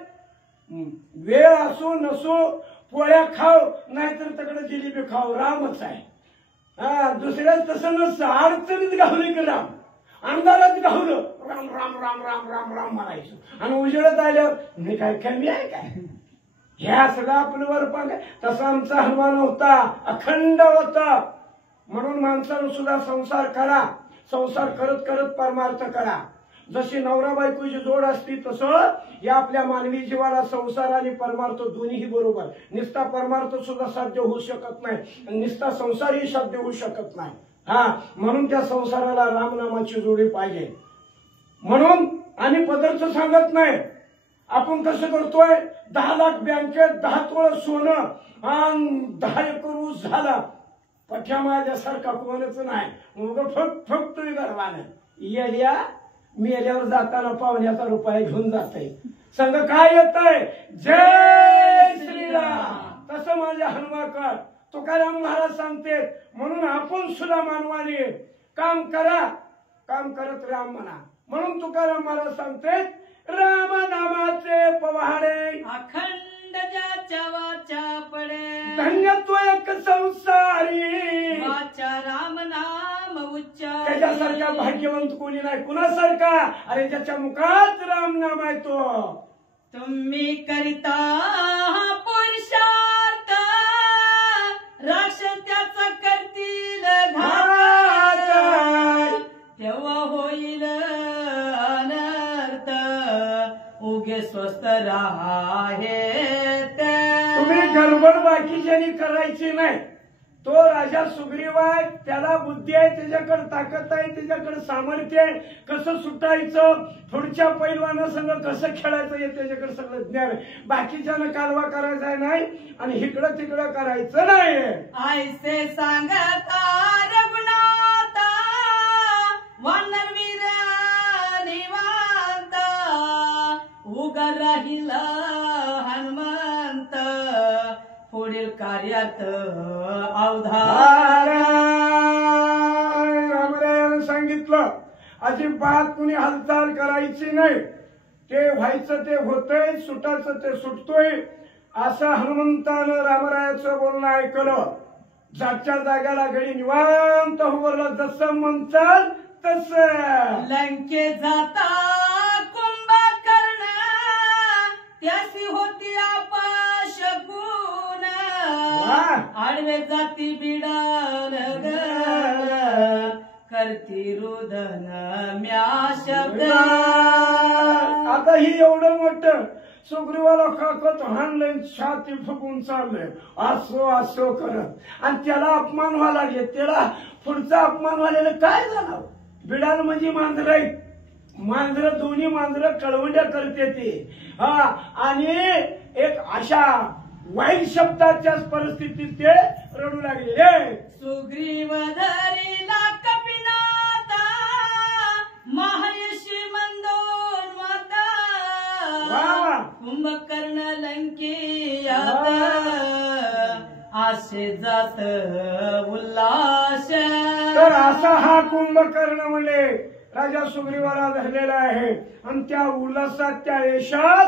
वेळ असो नसो पोळ्या खाव नाहीतर तकडे जिलेबी खाव रामच आहे. दुसऱ्याच तसं नसतं अडचणीत गावले की राम अंधारात गावलं राम राम राम राम राम राम म्हणायचं आणि उजेडत आल्यावर मी काय कमी आहे काय हे असलं आपलं वर पण तसा आमचा हनुमान होता, अखंड होता. म्हणून माणसानं सुद्धा संसार करा, संसार करत करत परमार्थ करा. जशी नवरा बायकोची जोड असती तसं या आपल्या मानवी जीवाला संसार आणि परमार्थ दोन्ही बरोबर. निस्ता परमार्थ सुद्धा साध्य होऊ शकत नाही, निस्ता संसारही साध्य होऊ शकत नाही. म्हणून त्या संसाराला रामनामाची जोडी पाहिजे. म्हणून आणि पदार्थ सांगत नाही. आपण कसं करतोय, 10 लाख बँकेत, 10 तोळ सोनं आणि 10 एकर ऊस झाला. पठ्या माझ्यासारखा कोणच नाही, मग फक्त गर्वानं येड्या मेल्यावर जाताना पाहुण्याचा रुपया घेऊन जाते. संग काय येतंय, जय श्रीराम. तसं माझ्या हनुमाकर तुकाराम महाराज सांगते. म्हणून आपण सुद्धा मानवाने काम करा, काम करत राम म्हणा. म्हणून तुकाराम महाराज सांगते, राम नामाचे पवाडे अखंड ज्याच्या वाचा पडे, धन्य तो एक संसारी, वाचा राम नाम उच्चारे. त्याच्यासारखा भाग्यवंत कोणी नाही. कुणासारखा, अरे ज्याच्या मुखात राम नाम आहे तो. तुम्ही करिता पुरुषार्थ, राक्षस त्याचा करतील घात, तेव्हा होईल अनर्थ. उगे स्वस्त राहे तुम्ही गडबड बाकीच्यानी करायची नाही. तो राजा सुग्रीव आहे, त्याला बुद्धी आहे, त्याच्याकडे ताकद आहे, त्याच्याकडे सामर्थ्य आहे. कसं सुटायचं, पुढच्या पैलवानासंग कसं खेळायचं हे त्याच्याकडे सगळं ज्ञान आहे. बाकीच्यानं कालवा करायचा नाही आणि इकडं तिकडं करायचं नाही. ऐसे सांगता रघुनाथा, वानरवीर निवांत. उगा राहिला हनुमंत, पुढील कार्यात अवधान. रामरायानं सांगितलं, अजिबात कुणी हालचाल करायची नाही. ते व्हायचं ते होतंय, सुटायचं ते सुटतोय. असं हनुमंतानं रामरायाचं बोलणं ऐकलं. जागच्या जाग्याला घडी निवांत उभारलं. जसं म्हणतात तसं लंके जाता कुंभकर्ण, त्यासी होती अपशकुन. आडवे जाती बिडाल करती रुदन म्या शब्द. आता ही एवढं मोठं सुग्रीवाला काकत हाणलंय, छाती फुकून चाललंय असो असो करत. आणि त्याला अपमान व्हायला लागले. त्याला पुढचा अपमान व्हायला काय झालं. बिडाल म्हणजे मांजर आहे. मांजर, दोन्ही मांजर कळवंड्या करते ते. आणि एक अशा वाईट शब्दाच्या परिस्थितीत ते रडू लागले. सुग्रीव धरिला कपिनाथा, महर्षी मंदोन्मता. कुंभकर्ण लंकेयात, आशे जात उल्लास. तर असा हा कुंभकर्ण म्हणजे राजा सुग्रीवाला धरलेला आहे. आणि त्या उल्हासात, त्या यशात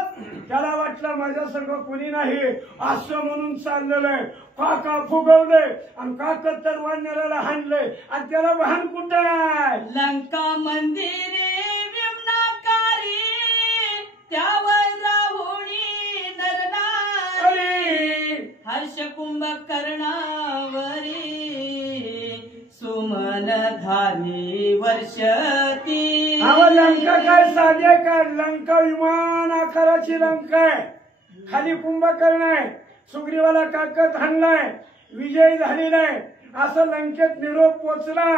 त्याला वाटलं माझ्या संग कुणी नाही असं म्हणून चाललेलं आहे. काका फुगवलंय आणि काका तर वानराला हाणलंय. आणि त्याला वाहन कुठं आहे, लंका मंदिरे विमनाकारी, त्यावर राहुणी नरनारी. हर्ष कुंभकर्णावरी, सुमन धारी वर्षती. लंका काय साधे काय, लंका विमान आकाराची लंका आहे. खाली कुंभकर्ण आहे. सुग्रीवाला काकत हाणलाय, विजय झालेला आहे. असं लंकेत निरोप पोचला.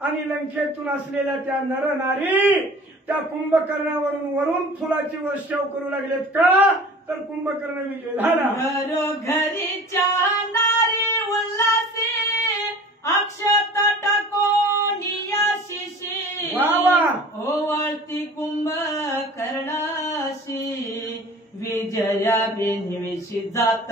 आणि लंकेतून असलेल्या त्या नरनारी त्या कुंभकर्णावरून वरून फुलाची वर्षाव करू लागलेत. का तर कुंभकर्ण विजय झाला. घरोघरीच्या नारी उल्हासी, अक्षत टाकोनिया शिशी. ओवाळती कुंभकर्णाशी, विजया बिनविशी जात.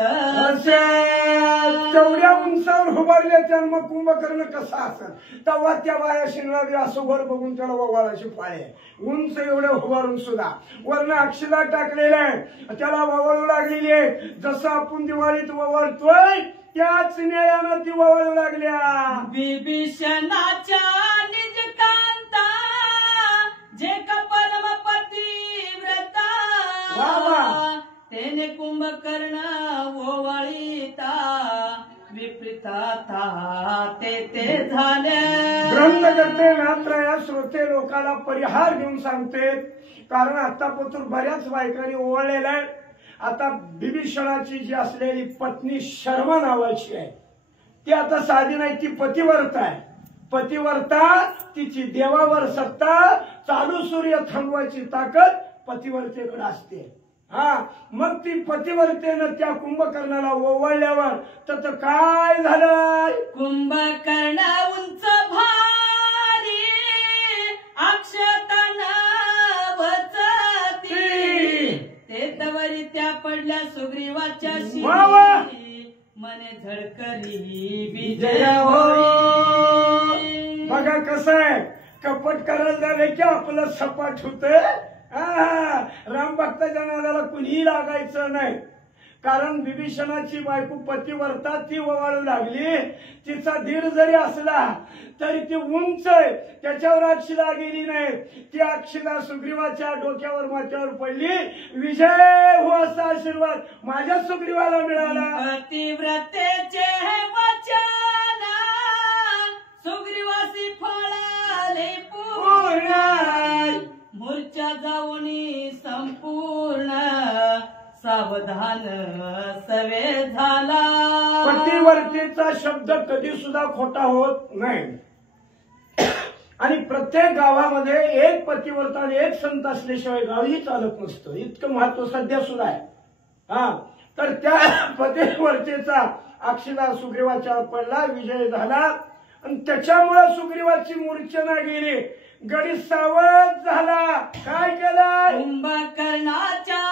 तेवढ्या उंचावर उभारले त्या. मग कुंभकर्ण कसा असेल, तेव्हा त्या बाया शिंगावी असं वर बघून त्याला ववाळाची पाळे. उंच एवढं उभारून सुद्धा वरनं अक्षला टाकलेलं आहे, त्याला ववाळू लागलेली आहे. जसं आपण दिवाळीत ववाळतोय त्याच न्यायानं ती ववाळू लागल्या. विभीषणाच्या निज कांता, जे का परमपती व्रता. तेने कुंभकर्ण विपरीता ते झाल्या. ग्रंथ करते मात्र या श्रोते लोकाला परिहार घेऊन सांगते. कारण आतापासून बऱ्याच बायकांनी ओवाळलेल्या आहे. आता बिभीषणाची जी असलेली पत्नी शर्मा नावाची आहे ती आता साधी नाही, ती पतिव्रता आहे. पतिव्रता तिची देवावर सत्ता, चालू सूर्य थांबवायची ताकद पतिव्रतेकडे असते. मग ती पतिव्रतेनं त्या कुंभकर्णाला ओवाळल्यावर तर काय झालं. कुंभकर्ण उंच भारी अक्षताना वचती ते तवरी त्या पडल्या सुग्रीवाच्या शिरी मने झळकली विजय होई. बघा कसं आहे, कपट करायला झाले की आपलं सपाट होतं. राम भक्ताच्या नादाला कुणीही लागायचं नाही. कारण विभीषणाची बायको पतिव्रता ती ओवाळू लागली. तिचा धीर जरी असला तरी ती उंच आहे, त्याच्यावर अक्षिला गेली नाही. ती अक्षिला सुग्रीवाच्या डोक्यावर माथ्यावर पडली. विजय हो असा आशीर्वाद माझ्या सुग्रीवाला मिळाला. पतिव्रतेचे वचन सुग्रीवासी फळाले पूर्ण. मूर्छा जाऊनी संपूर्ण सावधान सवे झाला. पतिव्रतेचा शब्द कधी सुद्धा खोटा होत नाही. आणि प्रत्येक गावामध्ये एक पतिव्रता आणि एक संत असल्याशिवाय गावही चालत नसतं. इतकं महत्व सध्या सुद्धा आहे. तर त्या पतिव्रतेचा अक्षिला सुग्रीवाच्या पडला, विजय झाला. आणि त्याच्यामुळे सुग्रीवाची मूर्छना गेली. गडी सावध झाला. काय केलं. कुंभकर्णाच्या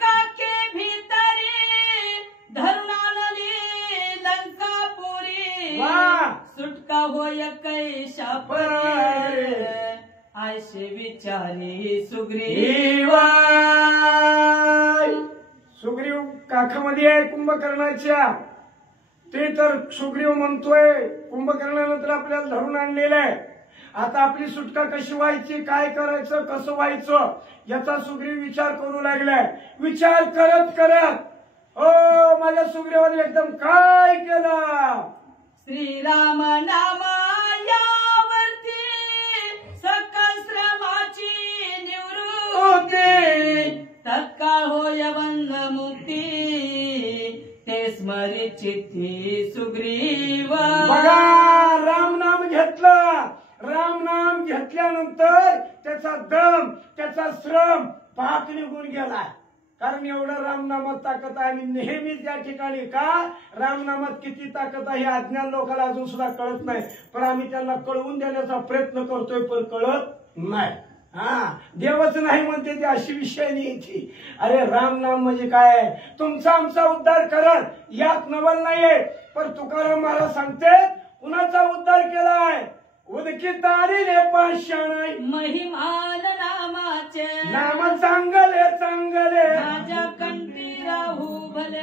काके भीतरी धरून आणली लंकापुरी. सुटका होय कैशा परी आयशे विचारी सुग्रीव. सुग्रीव काखामध्ये आहे कुंभकर्णाच्या. ते तर सुग्रीव म्हणतोय कुंभकर्णानं तर आपल्याला धरून आणलेलं आहे. आता आपली सुटका कशी व्हायची, काय करायचं, कसं व्हायचं याचा सुग्रीव विचार करू लागलाय. विचार करत करत माझ्या सुग्रीवाने एकदम काय केलं. श्रीराम नाम यावरती सकल श्रमाची निवृत्ती. तत्काळ होय बंध मुक्ती ते स्मरिचिती सुग्रीव. बघा राम नाम घेतलं. राम नाम घेतल्यानंतर त्याचा दम, त्याचा श्रम पाक निघून गेला. कारण एवढं रामनामात ताकद आहे. आणि नेहमीच या ठिकाणी का रामनामात किती ताकद आहे हे अज्ञान लोकांना अजून सुद्धा कळत नाही. पण आम्ही त्यांना कळवून देण्याचा प्रयत्न करतोय पण कळत नाही. देवच नाही म्हणते ती अशी विषय नाही ती. अरे रामनाम म्हणजे काय, तुमचा आमचा उद्धार करत यात नवल नाहीये. पण तुकाराम महाराज सांगते कुणाचा उद्धार केलाय. उदकी तारीले पाषाण महिमान नामाचे नाम चांगले चांगले माझ्या कंठी राहू भले.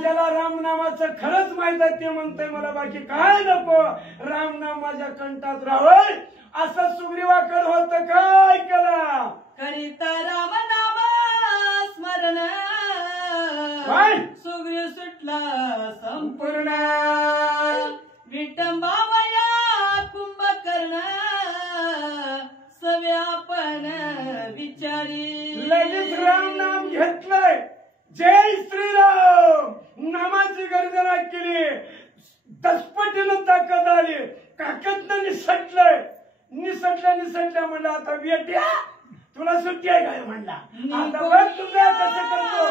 ज्याला राम नामाचं खरंच माहित आहे ते म्हणतंय मला बाकी काय नको, राम नाम माझ्या कंठात राहोय. असं सुग्रीवाकडे होत. काय केलं. करीत राम नाम स्मरण सुग्रीव सुटला संपूर्ण. विटंबावया कुंभकर्ण सवे आपण विचारी. लगेच राम नाम घेतलंय. जय श्रीराम नामाची गर्जना केली. दसपटीनं ताकद आली. काकदनं निसटलंय. निसटल्या म्हणलं आता बेट्या तुला सुट्टी आहे काय म्हणला. आता बघ तुझ्या कसं करतो.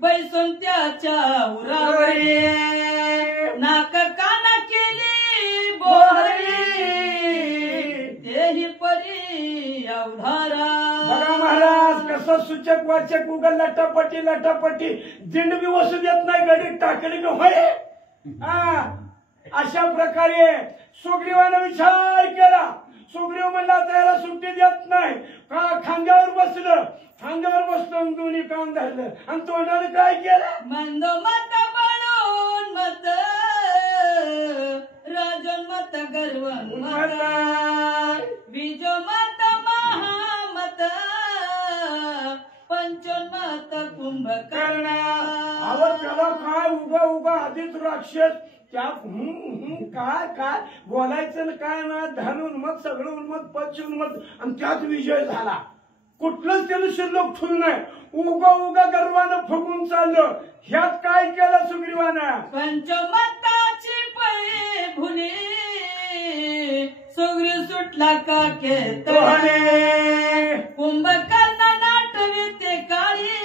बैसून त्याच्या उरावरी नाक काना केली बोहरी तेही परी अवधारा. बघा महाराज कसं सूचक वाचक उगल लटापटी लटापटी दिंडबी वसू देत नाही. गडी टाकली होय. अशा प्रकारे सुग्रीवानं विचार केला. सुग्रीव म्हणला त्याला सुट्टी देत नाही. का खांद्यावर बसलं. खांद्यावर बसलं दोन्ही काम धरलं आणि तोंडाने काय केलं. मंदोमत बळून मत राजोन्मत गर्वन्मत बीजोमत महामत पंचोन्मत कुंभकर्ण. त्याला काय उगा उगा आधीच राक्षस त्या काय काय बोलायचं काय ना, धन उन्मत, सगळं उन्मत, पक्ष उन्मत, आणि त्यात विजय झाला. कुठलंच त्यानं शिल्लक ठेवू नये. उगा उगा गर्वानं फुगून चाललं. ह्यात काय केलं सुग्रीवानं? पंचमताची पळी भुली सुग्रीव सुटला का केतने कुंभकर्ण नाटविते काळी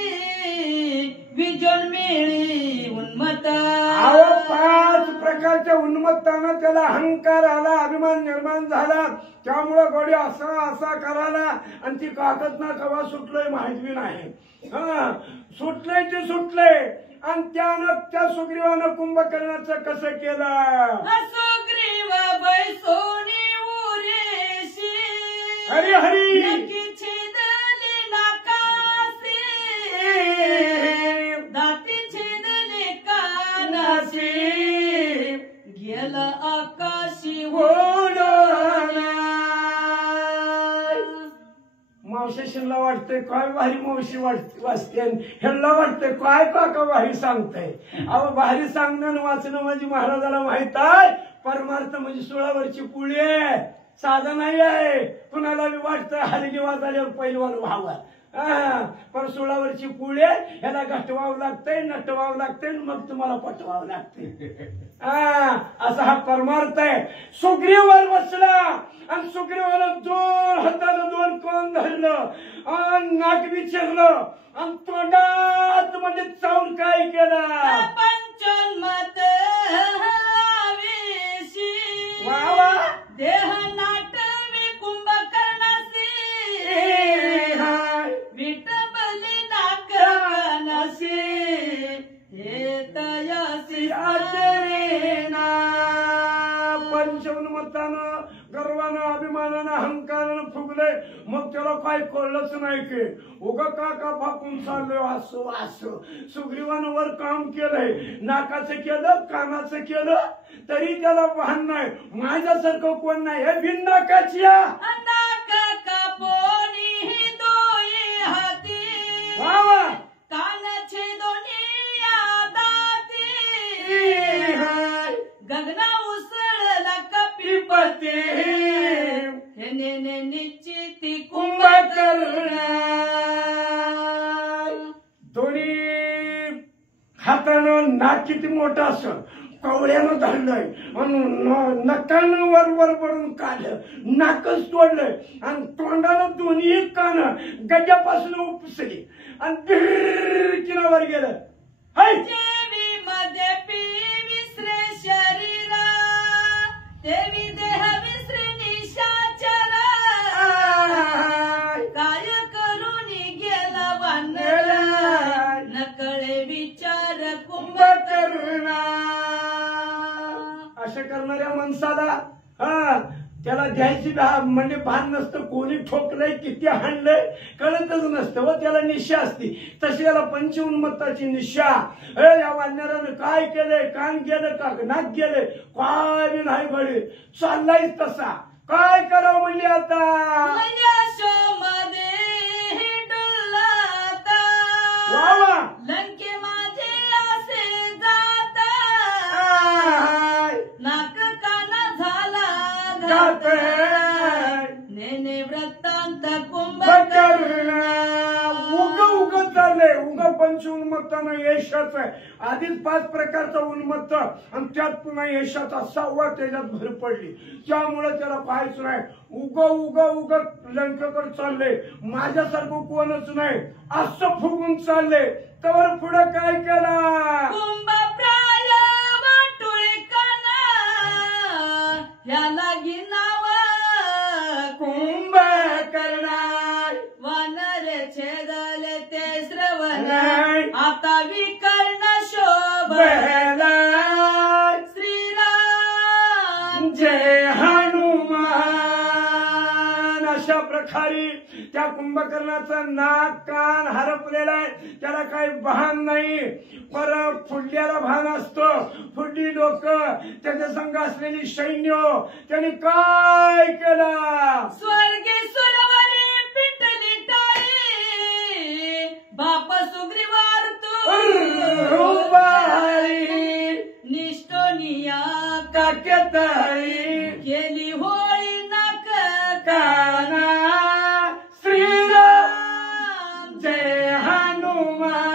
विजन मिळी उन्मत. अहो 5 प्रकारच्या उन्मत्तानं त्याला अहंकार आला, अभिमान निर्माण झाला. त्यामुळे गडी असा असा करायला, आणि ती काकत ना कवा सुटलोय माहिती नाही. सुटलंय ते सुटलंय. आणि त्यानं त्या सुग्रीवानं कुंभकर्णाचं कसं केलं? सुग्रीव बैसोनी उरेशी हरी हरी छेदले नाकासी दाती छेदले कानासी गेला आकाशी ओढाला. मावशीला वाटतंय काय भारी मावशी वाचते, ह्याला वाटतंय काय काका भारी सांगताय. अहो भारी सांगणं वाचणं म्हणजे महाराजाला माहित आहे. परमार्थ म्हणजे सोळावरची पुळी आहे, साधा नाही आहे. कुणाला बी वाटतं हलगी वाजल्यावर पहिलवान व्हावा, पण सोळावरची पुळी आहे. ह्याला घटवावं लागतंय, नटवावं लागतंय, मग तुम्हाला पटवावं लागतंय. असा हा परमार्थ आहे. सुग्रीवावर बसला, आणि सुग्रीवानं 2 हातानं 2 कोण धरलं, आणि नाक विचारलं, आणि तोंडात म्हणजे चावून काय केलं? पंचोन्मत वा वा. देह नाटवी कुंभकर्णासी विटबली नाकर्णासी हे तयासी आदरेना. पंचोन्मत्तानं, गर्वानं, अभिमानानं, अहंकारानं फुगले. मग त्याला काय कळलंच नाही की उगा का फाकून चाललोय असं असं. सुग्रीवानं वर काम केलंय, नाकाचं केलं, कानाचं केलं, तरी त्याला भान नाही. माझ्यासारखं कोण नाही. हे बिन नाकाची नाक कापोनी दोई हाती वा कानाचे दोन्ही दाती गगना उसळला कपिपती हे निश्चिती कुंभकर्ण. दोन्ही हातानं नाक किती मोठं असं कवड्यानं धरलंय, म्हणून नकानं वर पडून काढलं, नाकच तोडलंय, आणि तोंडानं दोन्ही कान गड्यापासून उपसली, आणि किनावर गेलं. देवी मध्ये पी विसरे शरीरा देवी देह विसरे निशाचरा काय करून गेला वानरा नकळे विचार कुंभकर्णा. अशा करणाऱ्या माणसाला त्याला द्यायची म्हणजे भान नसतं. कोणी ठोकलंय, किती हाणलंय कळतच नसतं व त्याला निशा असती. तशी त्याला पंचउन्मत्ताची निशा. या वानरानं काय केलंय? कान गेलं का नाक गेले काय बी नाही घडी. चाललाय तसा. काय करावं म्हणली आता? वा वा. लंके माझे असे जाता नाक काना झाला घात नेने वृत्तांत कुंभकर्ण. उग चाललंय. उग पंचउन्मत्तानं यशाच आहे. आधीच 5 प्रकारचा उन्मत्त, आणि त्यात पुन्हा यशाचा 6वा त्याच्यात भर पडली. त्यामुळे त्याला काहीच नाही. उग लंकेकडे चाललंय. माझ्यासारखं कोणच नाही असं फुगून चाललंय. तर पुढे काय केला? कुंभप्राय वाटोळे काना ह्याला गिनाव कुंभकर्ण. वानर छेदले ते श्रवण आता विकर्ण शोभला. श्रीराम जय हनुमान. अशा प्रकारे त्या कुंभकर्णाचा नाक कान हरपलेला आहे. त्याला काही भान नाही. पर फुडल्याला भान असतं. फुडली लोक, त्याच्या संघ असलेली सैन्य, त्यांनी काय केलं? स्वर्गे सुरवरे पिटली टाळी बाप सुग्रीवार तू रुबाई निष्ठोनिया काक्यताई केली होळी नाक काना श्रीराम जय हनुमान.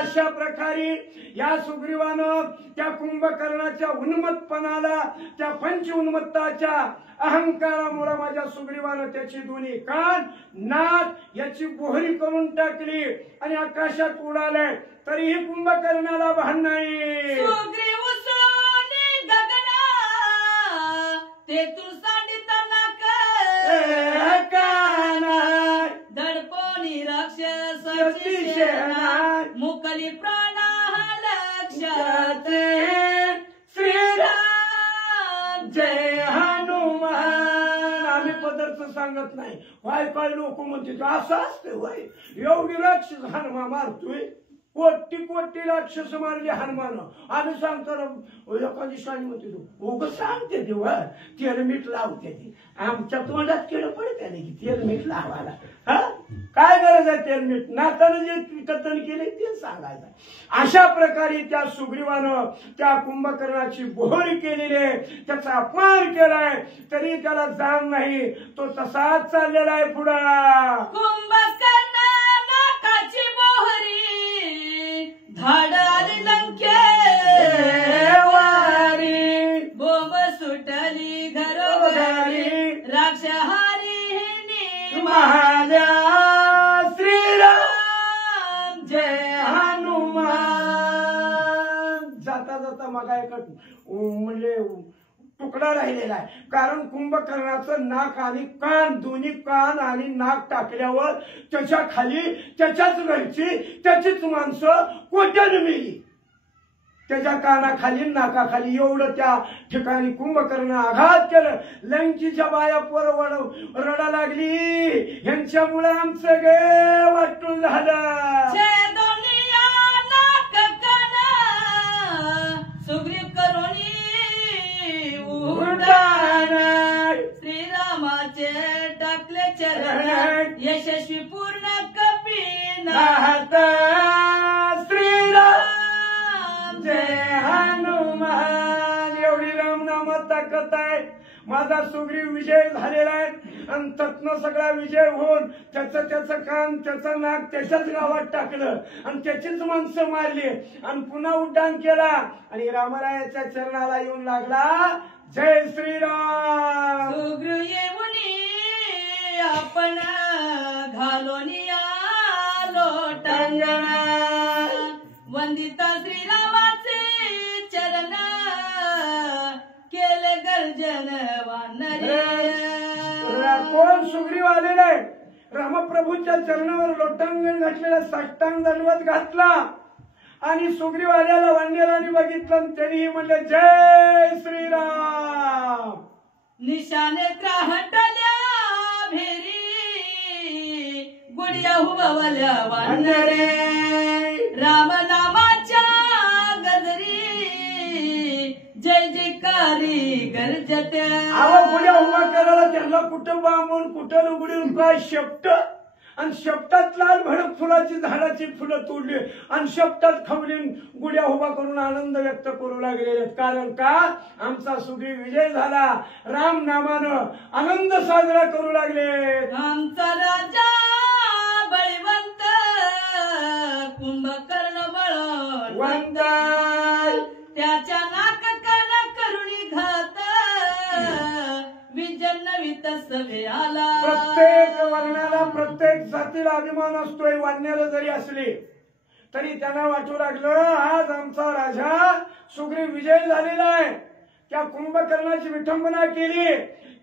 अशा प्रकारे या सुग्रीवानं त्या कुंभकर्णाच्या उन्मत्तपणाला, त्या पंच उन्मत्ताच्या अहंकारामुळे माझ्या सुग्रीवानं त्याची दोन्ही कान नाक याची बोहरी करून टाकली आणि आकाशात उडाले. तरीही कुंभकर्णाला भान नाही. सुग्रीव सोने गगना ते तू सांडिताना काना दडपोनी राक्षस सेना मुकली प्राणा लक्षात श्रीराम जय हनुमान. आम्ही पदार्थ सांगत नाही. वाय काय लोक म्हणते असं असते वाय एवढी राक्षस हनुमान मारतोय. कोटी कोटी राक्षस मारली हनुमान. आम्ही सांगतो एखादी शाणी म्हणते तू उग सांगते तेव्हा तेल मीठ लावते ती. आमच्या तोंडात केलं पडते नाही की तेल मीठ लावायला. हा काय गरज आहे तेल मीठ? नातानं जे कथन केले ते सांगायचं. अशा प्रकारे त्या सुग्रीवानं त्या कुंभकर्णाची बोहरी केलेली आहे, त्याचा अपमान केलाय, तरी त्याला जाण नाही. तो तसाच चाललेला आहे पुढं. कुंभकर्ण नाकाची बोहरी धाड आली लंके वारी बोंब सुटली घरोघरी राक्षहारी महाजा श्रीराम जय हनुमान. जाता जाता मगा एक म्हणजे तुकडा राहिलेला आहे. कारण कुंभकर्णाचं नाक आणि कान, दोन्ही कान आणि नाक टाकल्यावर त्याच्या खाली त्याच्याच घरची त्याचीच माणसं कोट्याने मेली. त्याच्या कानाखाली नाकाखाली एवढं त्या ठिकाणी कुंभकर्ण आघात केलं. लंकीच्या बाया पोरवड रडा लागली, ह्यांच्यामुळे आमचं गे वाटून झालं. सुग्रीव करोनी श्रीरामाचे टाकले चरण यशस्वी पूर्ण कपीनाथ श्रीराम जय हनुमान. एवढी रामनामात ताकद आहे. माझा सुग्रीव विजय झालेला आहे आणि तत्न सगळा विजय होऊन त्याचं कान त्याचं नाक त्याच्याच गावात टाकलं आणि त्याचीच माणसं मारली आणि पुन्हा उड्डाण केला आणि रामरायाच्या चरणाला येऊन लागला. जय श्रीराम. सुग्रीव येऊनी आपण घालोनी आलो टांगणा वंदिता श्रीरामाचे चरण केले गर्जन वानरे. कोण सुग्रीव आलेला आहे? रामप्रभूच्या चरणावर लोटांगण घातलेला साष्टांग दंडवत घातला आणि सुग्रीव आल्याला वांडेलाने बघितलं. तरीही म्हणले जय श्रीराम. निशाने ग्राहटल्या भेरी गुडिया हुबवल्या वानरे राम नामाच्या गजरी जय जयकारी गरजत्या. आवा गुड्या उभा करायला त्यांना कुठं बांबून कुठं लुगडी काय शेपट आणि शेपटात लाल भडक फुलाची झाडाची फुलं तोडली आणि शेपटात खवलीन गुड्या उभा करून आनंद व्यक्त करू लागलेले. कारण का? आमचा सुग्रीव विजय झाला. राम नामानं आनंद साजरा करू लागले. आमचा राजा बळीवंत कुंभकर्ण बळवंत त्याच्या नाक कान करुणी घात विजन नवित सवे आला. प्रत्येक वर्णाला प्रत्येक जातीला अभिमान असतोय. वानर जरी असले तरी त्यांना वाटू लागलं आज आमचा राजा सुग्रीव विजय झालेला आहे. त्या कुंभकर्णाची विठंबना केली,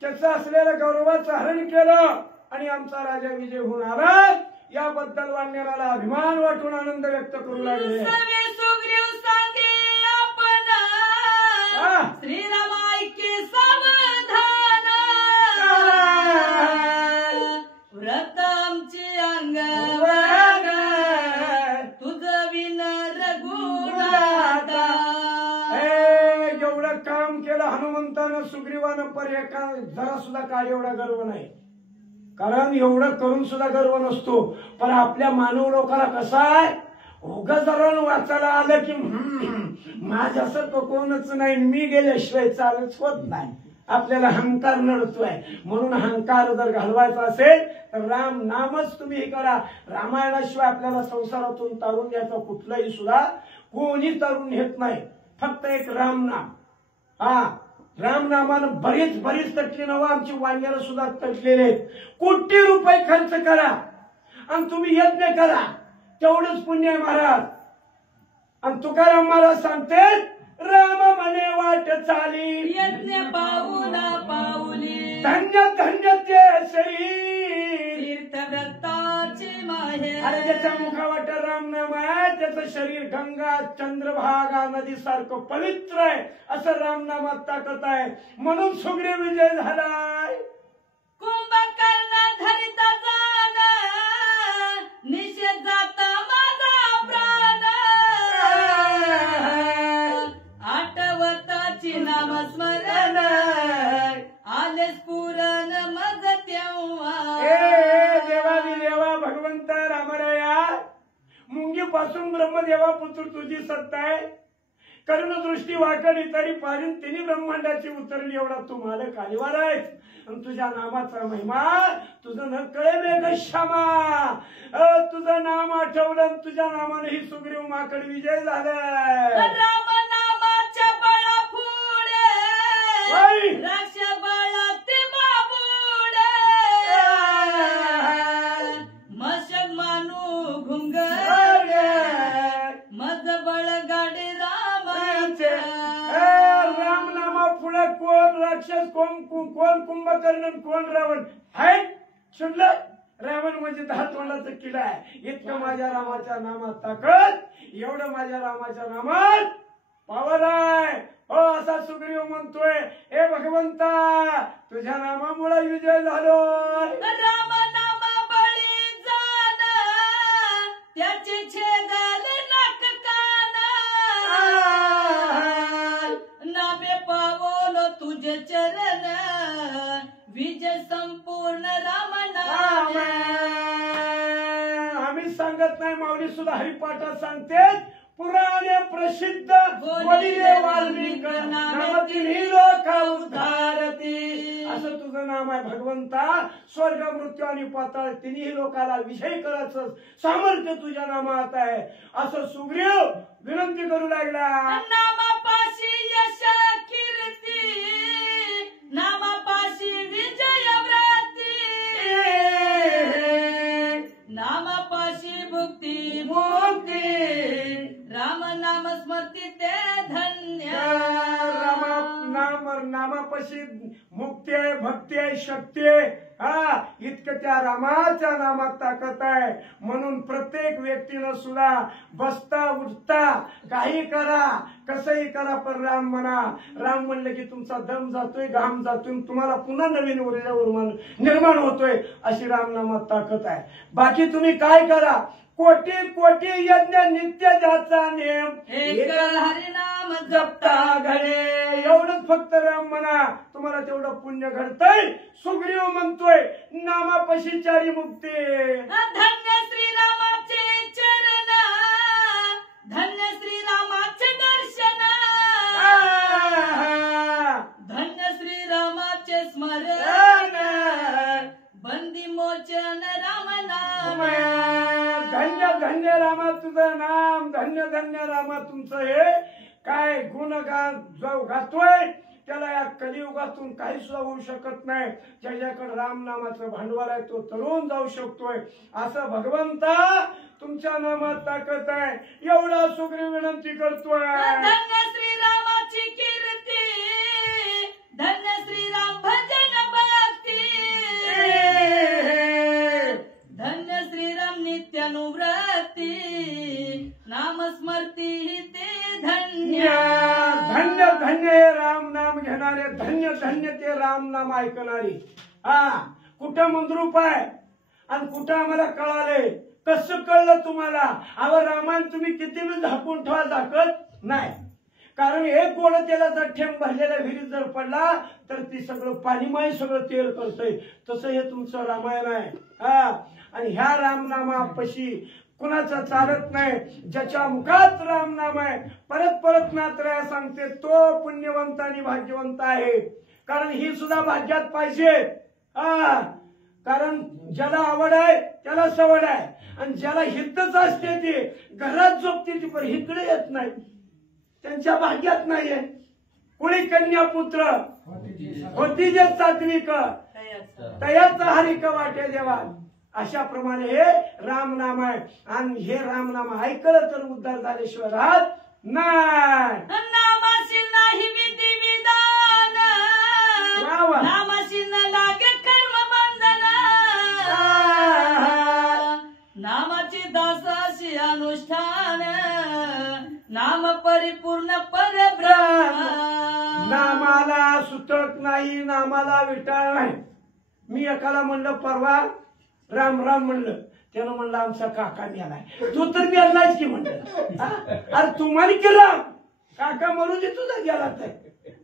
त्याचं असलेलं गौरवाचं हरण केलं आणि आमचा राजा विजय होऊन आला. याबद्दल वानराला अभिमान वाटून आनंद व्यक्त करू लागले. सुग्रीव सांगे आपण श्रीराम ऐके सावधान व्रत आमचे अंग तुझ विन रघुनाथा. एवढं काम केलं हनुमंतानं सुग्रीवानं पर एका जरा सुद्धा काय एवढा गर्व नाही. कारण एवढं करून सुद्धा गर्व नसतो. पण आपल्या मानव लोकांना कसा आहे उगा जरा वाचायला आलं की माझ्यासारखं कोणच नाही, मी गेल्याशिवाय चालच होत नाही. आपल्याला अहंकार नडतोय. म्हणून अहंकार जर घालवायचा असेल तर राम नामच तुम्ही हे करा. रामायणाशिवाय आपल्याला संसारातून तारून घ्यायचा कुठलाही सुद्धा कोणी तारून घेत नाही. फक्त एक रामनाम. हा रामनामानं बरीच तटली नवं. आमची वांग्याला सुद्धा तटलेले आहेत. कोटी रुपये खर्च करा आणि तुम्ही यज्ञ करा, तेवढंच पुण्य आहे महाराज. आणि तुकाराम महाराज सांगते राम म्हणे वाट चाली यज्ञ पाऊला पाऊली धन्य धन्य ते शरीर तीर्थव्रताचे माहेर. अरे ज्याच्या मुखावाट रामनाम आहे त्याचं शरीर गंगा चंद्रभागा नदीसारखं पवित्र आहे. असं रामनामात ताकद आहे. म्हणून सुग्रीव विजय झालाय. कुंभकर्ण धरिता जाण निषेध जाता माझा प्राण. आठवताची नामस्मरण आले स्फुरण मज तेव्हा. देवा भगवंत रामराया, मुंगीपासून ब्रह्मदेवा पुत्र तुझी सत्ता आहे. करुणदृष्टी वाकडी तरी पाहिजे तिन्ही ब्रह्मांडाची उतरली एवढा तू मालक कालीवार आहेस. आणि तुझ्या नामाचा महिमा तुझं न कळे रे श्यामा. तुझं नाम आठवलं, तुझ्या नामाने ही सुग्रीव माकड विजय झालाय. राम नामाच्या बळा पुढे राक्ष बळा ते बाबुडे. मशक मानू घुंगर मज बळ गाडी रामाचे. रामनामा पुढे कोण राक्षस, कोण कुंभकर्ण, कोण रावण आहे. सुनलं, रावण म्हणजे 10 तोंडाचा किडा आहे. इतकं माझ्या रामाच्या नामात ताकद, एवढं माझ्या रामाच्या नामात पावर आहे. हो असा सुग्रीव म्हणतोय, हे भगवंता तुझ्या नामामुळे विजय झालो. राम नामा बळी जाण त्याचे छेदले नाक कान. नामे पावलो तुझे चरण विजय संपूर्ण राम नाम. आम्ही सांगत नाही, माऊली सुद्धा हरिपाठात सांगते. पुराणे प्रसिद्ध वडिले वाल्मिक नामातील लोक उद्धारती. असं तुझं नाम आहे भगवंता. स्वर्ग मृत्यू आणि पाताळ तिन्ही लोकाला विजय करायचं सामर्थ्य तुझ्या नामात आहे. असं सुग्रीव विनंती करू लागला. नामापाशी यश कीर्ती नामापाशी विजय व्रती. नामापाशी भुक्ती मुक्ती राम नाम स्मृती ते धन्य. नामापाशी मुक्ती आहे, भक्ती आहे, शक्ती आहे. हा इतकं त्या रामाच्या नामात ताकद आहे. म्हणून प्रत्येक व्यक्तीनं सुद्धा बसता उठता काही करा, कसंही करा, पण राम म्हणा. राम म्हणलं की तुमचा दम जातोय, घाम जातोय, तुम्हाला पुन्हा नवीन ऊर्जा निर्माण होतोय. अशी रामनामात ताकद आहे. बाकी तुम्ही काय करा, कोटी कोटी यज्ञ नित्य ज्याचा नेम एक हरिनाम जपता घडे. एवढंच फक्त राम म्हणा, तुम्हाला तेवढं पुण्य घडतंय. सुग्रीव म्हणतोय नामापाशी चारी मुक्ती. धन्य श्रीरामाचे चरण धन्य श्रीरामाचे दर्शन धन्य श्रीरामाचे स्मरण बंदी मोचन राम नाम. धन्य धन्य रामा तुझं नाम, धन्य धन्य रामा तुमचं हे काय गुणगान जो गातोय त्याला या कलियुगातून काही सुद्धा होऊ शकत नाही. ज्याच्याकडे राम नामाचं भांडवल आहे तो तरुण जाऊ शकतोय. असं भगवंता तुमच्या नामात ताकद आहे. एवढा सुग्रीव विनंती करतोय. धन्य श्रीरामाची कीर्ती धन्य श्रीराम भजन भक्ती धन्य श्रीराम नित्यानुव्रती नामस्मृती ते धन्य. धन्य धन्य हे राम नाम घेणारे, धन्य धन्य ते राम नाम ऐकणारे. हा कुठं मंद्रूप आहे आणि कुठं आम्हाला कळाले. कसं कळलं तुम्हाला? अहो रामायण तुम्ही किती वेळ झाकून ठेवा, झाकत नाही. कारण एक गोड तेलाचा ठेंब भरलेल्या विहिरीत जर पडला तर ती सगळं पाणीमय सगळं तेल करतंय. तसं हे तुमचं रामायण आहे. हा आणि ह्या रामनामापाशी कुणाचं चालत नाही. ज्याच्या मुखात राम नाम आहे परत परत नात्रया सांगते तो पुण्यवंत आणि भाग्यवंत आहे. कारण ही सुद्धा भाग्यात पाहिजे. कारण ज्याला आवड आहे त्याला सवड आहे आणि ज्याला हितच असते ती घरात झोपते ती पण इकडे येत नाही, त्यांच्या भाग्यात नाहीये. कुणी कन्या पुत्र होती जे सात्विक तयाच हरिक वाटे देवा. अशा प्रमाणे हे रामनाम आहे आणि हे रामनाम ऐकलं तर उद्धार झाल्याशिवाय राहत नाही. नामाशी नाही विधी विधान, नामाशी न लागे कर्म बंधन, नामाची दासाशी अनुष्ठान, नाम परिपूर्ण परब्रह्म. नामाला सुतक नाही, नामाला विटाळ नाही. मी एकाला म्हणलं परवा राम राम म्हणलं, त्यानं म्हणलं आमचा काका मेलाय. तू तर मेलायच की म्हणलं. अरे तुम्हाला की राम काका मरू दे तुझा गेला तर.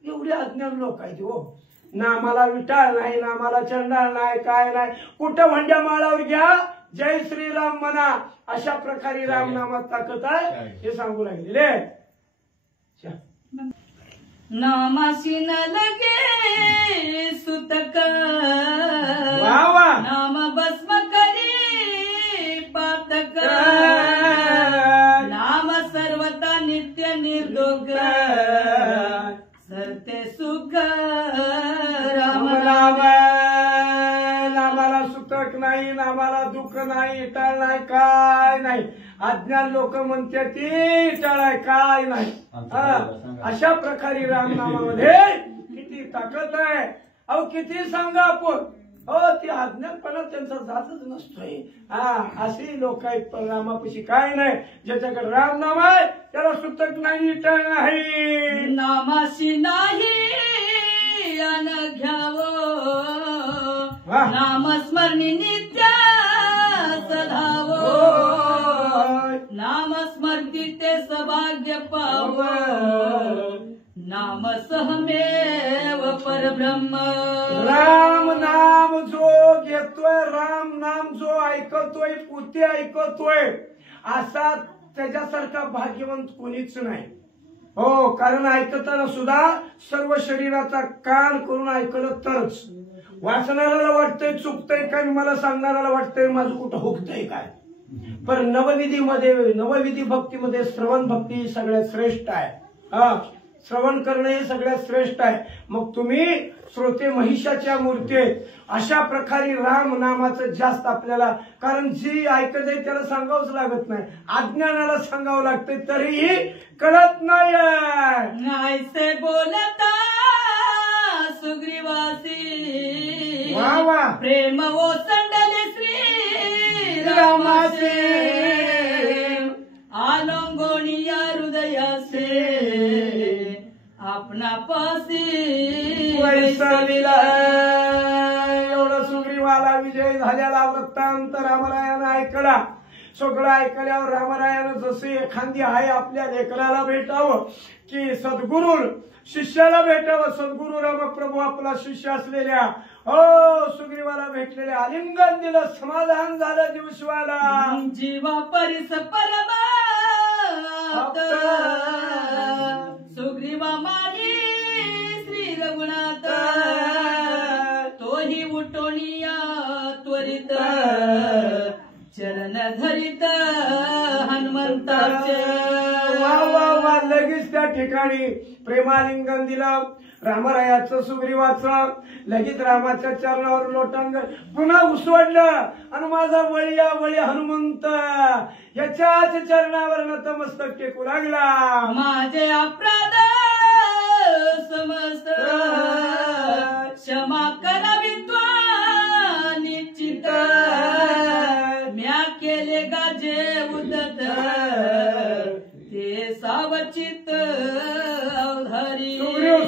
एवढे अज्ञान लोक आहेत हो. नामाला विटाळ नाही, नामाला चंडाळ नाही, काय नाही. कुठं भांड्या माळावर घ्या जय श्रीराम म्हणा. अशा प्रकारे रामनामात ताकद आहे हे सांगू लागलेले. नामाशी न लगे सुतक, नाम भस्म करी पातक, नाम सर्वता नित्य निर्दोष, सरते सुख राम नाम. नामाला सुतक नाही, नामाला दुःख नाही, टाळ नाही, काय नाही. अज्ञान लोक म्हणते ती टाळ आहे, काय नाही. अशा प्रकारे रामनामामध्ये किती ताकद आहे. अहो किती सांगा आपण, हो ती अज्ञानपणा त्यांचा जातच नसतोय. अशी लोक आहेत. पण रामापाशी काय नाही. ज्याच्याकडे राम नाम आहे त्याला सुतक नाही, टाळ नाही. नामाशी नाही अन घ्यावो, नामस्मरणी नित्य सधावो, नामस्मरती ते सौभाग्य पाव, नाम सहमेव परब्रह्म. राम नाम जो घेतोय, राम नाम जो ऐकतोय, पुते ऐकतोय, असा त्याच्यासारखा भाग्यवंत कोणीच नाही. हो, कारण ऐकताना सुद्धा सर्व शरीराचा कान करून ऐकलं तरच. वाचणाऱ्याला वाटतंय चुकतंय काय, मला सांगणाऱ्याला वाटतंय माझं कुठं हुकतंय काय. पण नवविधीमध्ये, नवविधी भक्तीमध्ये श्रवण भक्ती सगळ्यात श्रेष्ठ आहे. श्रवण करणं हे सगळ्यात श्रेष्ठ आहे. मग तुम्ही श्रोते महिषाच्या मूर्ती आहेत. अशा प्रकारे राम नामाचं जास्त आपल्याला, कारण जी ऐकत आहे त्याला सांगावंच लागत नाही, अज्ञानाला सांगावं लागतंय तरीही कळत नाही. ऐसे बोलता सुग्रीवासी, प्रेम ओसंडले श्री रामाचे, आलंगोणिया हृदयासे आपणापासी वैसविला. एवढा सुग्रीवाला विजय झालेला वृत्तांत रामरायानं ऐकला. सगळं ऐकल्यावर रामरायानं जसे एखादी आहे आपल्या लेकराला भेटावं की सद्गुरू शिष्याला भेटावं, सद्गुरू रामप्रभू आपला शिष्य असलेल्या सुग्रीवाला भेटलेले आलिंगन दिलं, समाधान झालं जीवशिवाला. जीवा परिस परमात सुग्रीवा माही श्री रघुनाथ, तोही उठोनिया त्वरित चरण धरित हनुमंताचे. वा वा वा. लगेच त्या ठिकाणी प्रेमालिंगन दिलं रामरायाचं, सुग्रीवाचं. लगेच रामाच्या चरणावर लोटांग पुन्हा उसवडलं आणि माझा वळिया वळी हनुमंत याच्याच चरणावर नतमस्तक टेकू लागला. माझे अपराध समस्त क्षमा करावी त्वा निश्चित, म्या केले गाजे उदत ते सावचित अवधारी.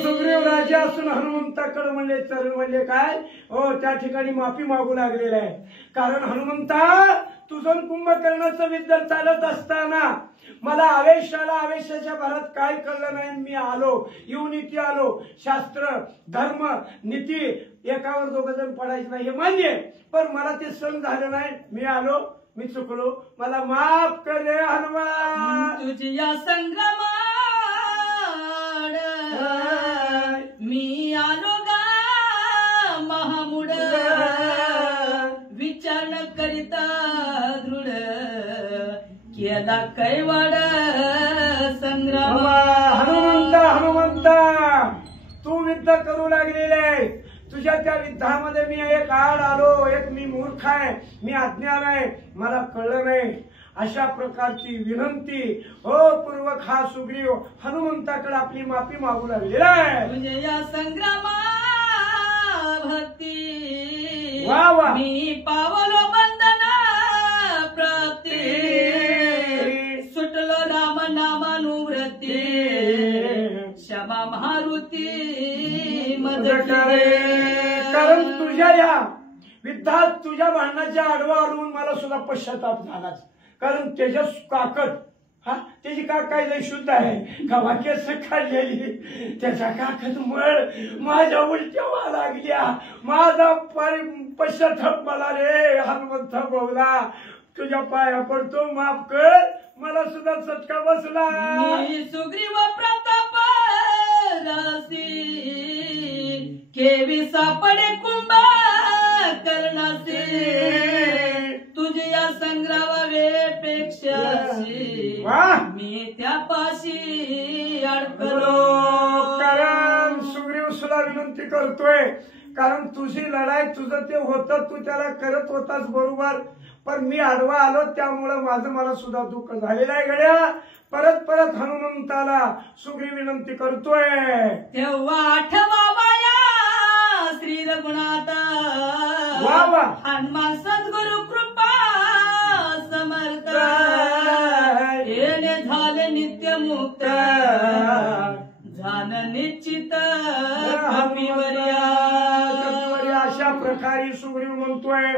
सुग्रीव राजा असून हनुमंताकडे म्हणले चरण म्हणजे काय हो, त्या ठिकाणी माफी मागू लागलेलं आहे. कारण हनुमंता तुझं कुंभकर्णाचं विद्या चालत असताना मला आवेशाला, आवेशाच्या भरात काय कळलं नाही. मी आलो, युनिटी आलो. शास्त्र धर्म नीती एकावर दोघ जण पडायचं नाही हे मान्य, पण मला ते सण झालं नाही. मी आलो, मी चुकलो, मला माफ कर रे हनुमान. तुझ्या संग्रामाड मी आलो गा महामुड, विचार न करिता दृढ केला कैवाड संग्राम. हनुमंता तू युद्ध करू लागलेले, तुझ्या त्या युद्धामध्ये मी एक आड आलो, एक मी मूर्ख आहे, मी अज्ञान आहे, मला कळलं नाही, अशा प्रकारची विनंती पूर्वक हा सुग्रीव हनुमंताकडे आपली माफी मागू लागलेला आहे. तुझे या संग्रामा भक्ती वा वा. मी पावलो बंधना प्राप्ती, सुटलो राम नामानुवृत्ती, क्षमा मारुती मदत कारण तुझ्या या युद्धात तुझ्या भांडणाच्या आडवा आडून मला सुद्धा पश्चाताप झालाच. कारण त्याच्या ताकद त्याची काय लय शुद्ध आहे का वाक्याच काढलेली, त्याच्या काकद मळ माझ्या उलट्या व्हा लागल्या, माझा पश्चाताप मला रे हनुमंत बोला, तुझ्या पाया पडतो, माफ कर, मला सुद्धा चटका बसला. मी सुग्रीव प्रताप रासी केवी सापडे कुंभा करणासी, तुझ्या संग्रामापेक्षा मी त्यापाशी अडकलो. कारण सुग्रीव सुद्धा विनंती करतोय, कारण तुझी लढाई तुझं ते होतं, तू त्याला करत होतास बरोबर, पण मी आडवा आलो त्यामुळं मला सुद्धा दुःख झालेलं आहे गड्या. परत हनुमंताला सुग्रीव विनंती करतोय. तेव्हा आठवाया श्री रघुनाथा हनुमान सद्गुरु कृपा समर्थ, येणे झाले नित्य मुक्त, झालं निश्चित अशा प्रकारे सुग्रीव म्हणतोय,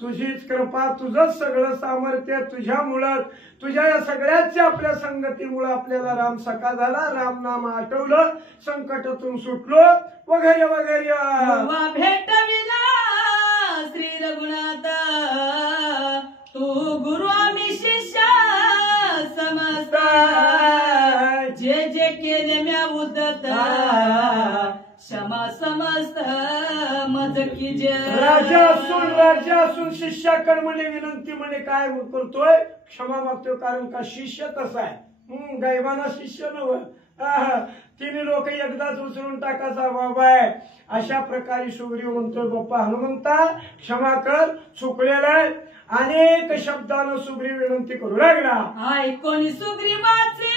तुझीच कृपा, तुझंच सगळं सामर्थ्य, तुझ्यामुळं, तुझ्या या सगळ्याच्या आपल्या संगतीमुळे आपल्याला राम सखा झाला, राम नाम आठवलं, संकटातून सुटलो वगैरे वगैरे. भेटविला श्री रघुनाथा तू गुरु आम्ही शिष्य समजत, जे जे केले म्या उदत क्षमा समस्त मज की जय. राजा असून शिष्याकडे म्हणे विनंती म्हणे काय करतोय, क्षमा मागतोय, कारण का शिष्य तसा आहे, गायबाना शिष्य नव, तिन्ही लोक एकदाच उचलून टाकायचा बाबा आहे. अशा प्रकारे सुग्रीव म्हणतोय, बाप्पा हनुमंता क्षमा कर, चुकलेला आहे. अनेक शब्दानं सुग्रीव विनंती करू लागला. ऐकून सुग्रीवाचे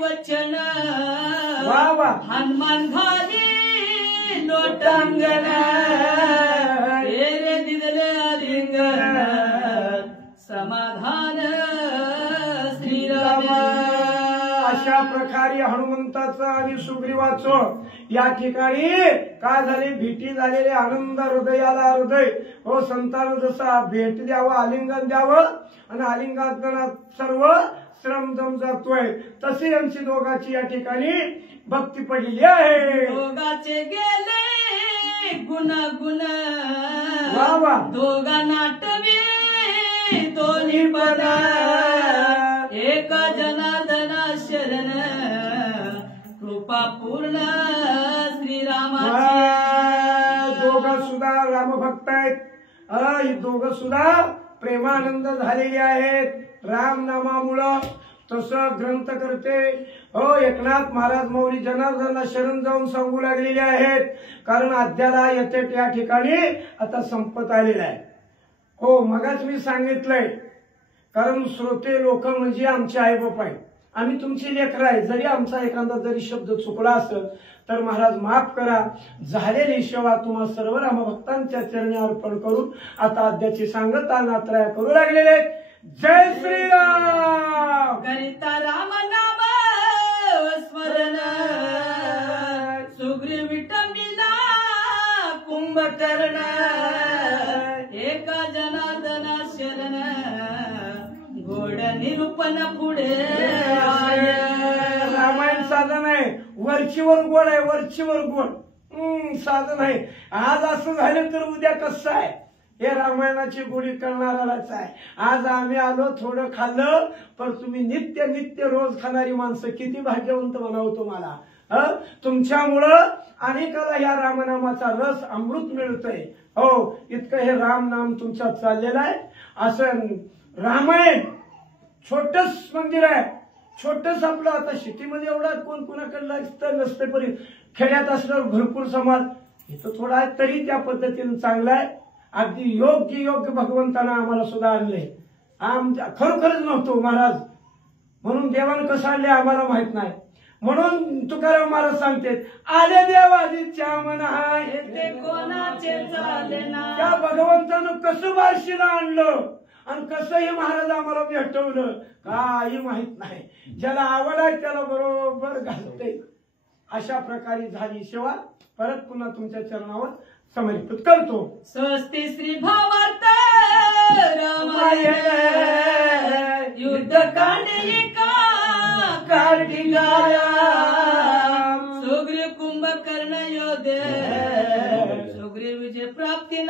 वचन वा हनुमान घाली लोटांगण, रे दिदले आलिंगन समाधान श्रीराम. अशा प्रकारे हनुमंताचं आणि सुग्रीवाचं या ठिकाणी काय झाले, भेटी झालेले, आनंद हृदयाला हृदय. संतान जसा भेट द्यावं, आलिंगन द्यावं, आणि आलिंगनात सर्व श्रमदम जातोय, तशी यांची दोघांची या ठिकाणी भक्ती पडलेली आहे. दोघाचे गेले गुण वा. दोघा नाटवे दोन्ही पद, एका जनार्दना शरण कृपा पूर्ण श्रीरामाची. दोघं सुद्धा रामभक्त आहेत, ही दोघं सुद्धा प्रेमानंद झालेली आहेत राम नामामुळं. तसं ग्रंथ करते एकनाथ महाराज मौली जनार्दना शरण जाऊन सांगू लागलेले आहेत, कारण अध्याला येते त्या ठिकाणी आता संपत आलेला आहे. मगाच मी सांगितलंय, कारण श्रोते लोक म्हणजे आमचे आईबाप आहेत, आम्ही तुमची लेकरं आहे, जरी आमचा एखादा जरी शब्द चुकला असेल तर महाराज माफ करा. झालेली सेवा तुम्हा सर्व रामभक्तांच्या चरणी अर्पण करून आता अध्याची सांगता नात्राया करू लागलेले आहेत. जय श्रीराम. करिता राम नाम स्मरण, सुग्रीव विटंबिला कुंभकर्ण, एका जनार्दना शरण गोड निरूपण पुढे. रामायण साधन आहे, वरचीवर गोड आहे, वरचीवर गोड साधन आहे. आज असं झालं तर उद्या कसं आहे, हे रामायणाची गोडी करणाराच आहे. आज आम्ही आलो थोडं खाल्लं, पण तुम्ही नित्य नित्य रोज खाणारी माणसं किती भाग्यवंत म्हणावं तुम्हाला. तुमच्यामुळं अनेकाला या रामनामाचा रस अमृत मिळतोय. हो, इतकं हे राम नाम तुमच्यात चाललेलं आहे. असं रामायण छोटस मंदिर आहे, छोटस आपलं. आता सिटीमध्ये एवढा कोण कुणाकडलं असतं नसतं, पण खेड्यात असलं भरपूर समाज इथं थोडा आहे, तरी त्या पद्धतीनं चांगलं आहे. अगदी योग्य भगवंतानं आम्हाला सुद्धा आणले. आमच्या खरोखरच नव्हतो महाराज, म्हणून देवानं कसं आणले आम्हाला माहित नाही. म्हणून तुकाराम महाराज सांगते, आले देवादीच्या मना येते कोणाचे चाले ना. त्या भगवंतानं कसं बार्शीला आणलं आणि कसं हे महाराज आम्हाला भेटवलं काही माहित नाही. ज्याला आवड आहे त्याला बरोबर घालते. अशा प्रकारे झाली सेवा. परत पुन्हा तुमच्या चरणावर समर्पित करतो. स्वस्ति श्री भावार्थ रामायण युद्ध कांडलिका कार्तिकाया सुग्रीव कुंभकर्ण योद्धे सुग्रीव विजय प्राप्ती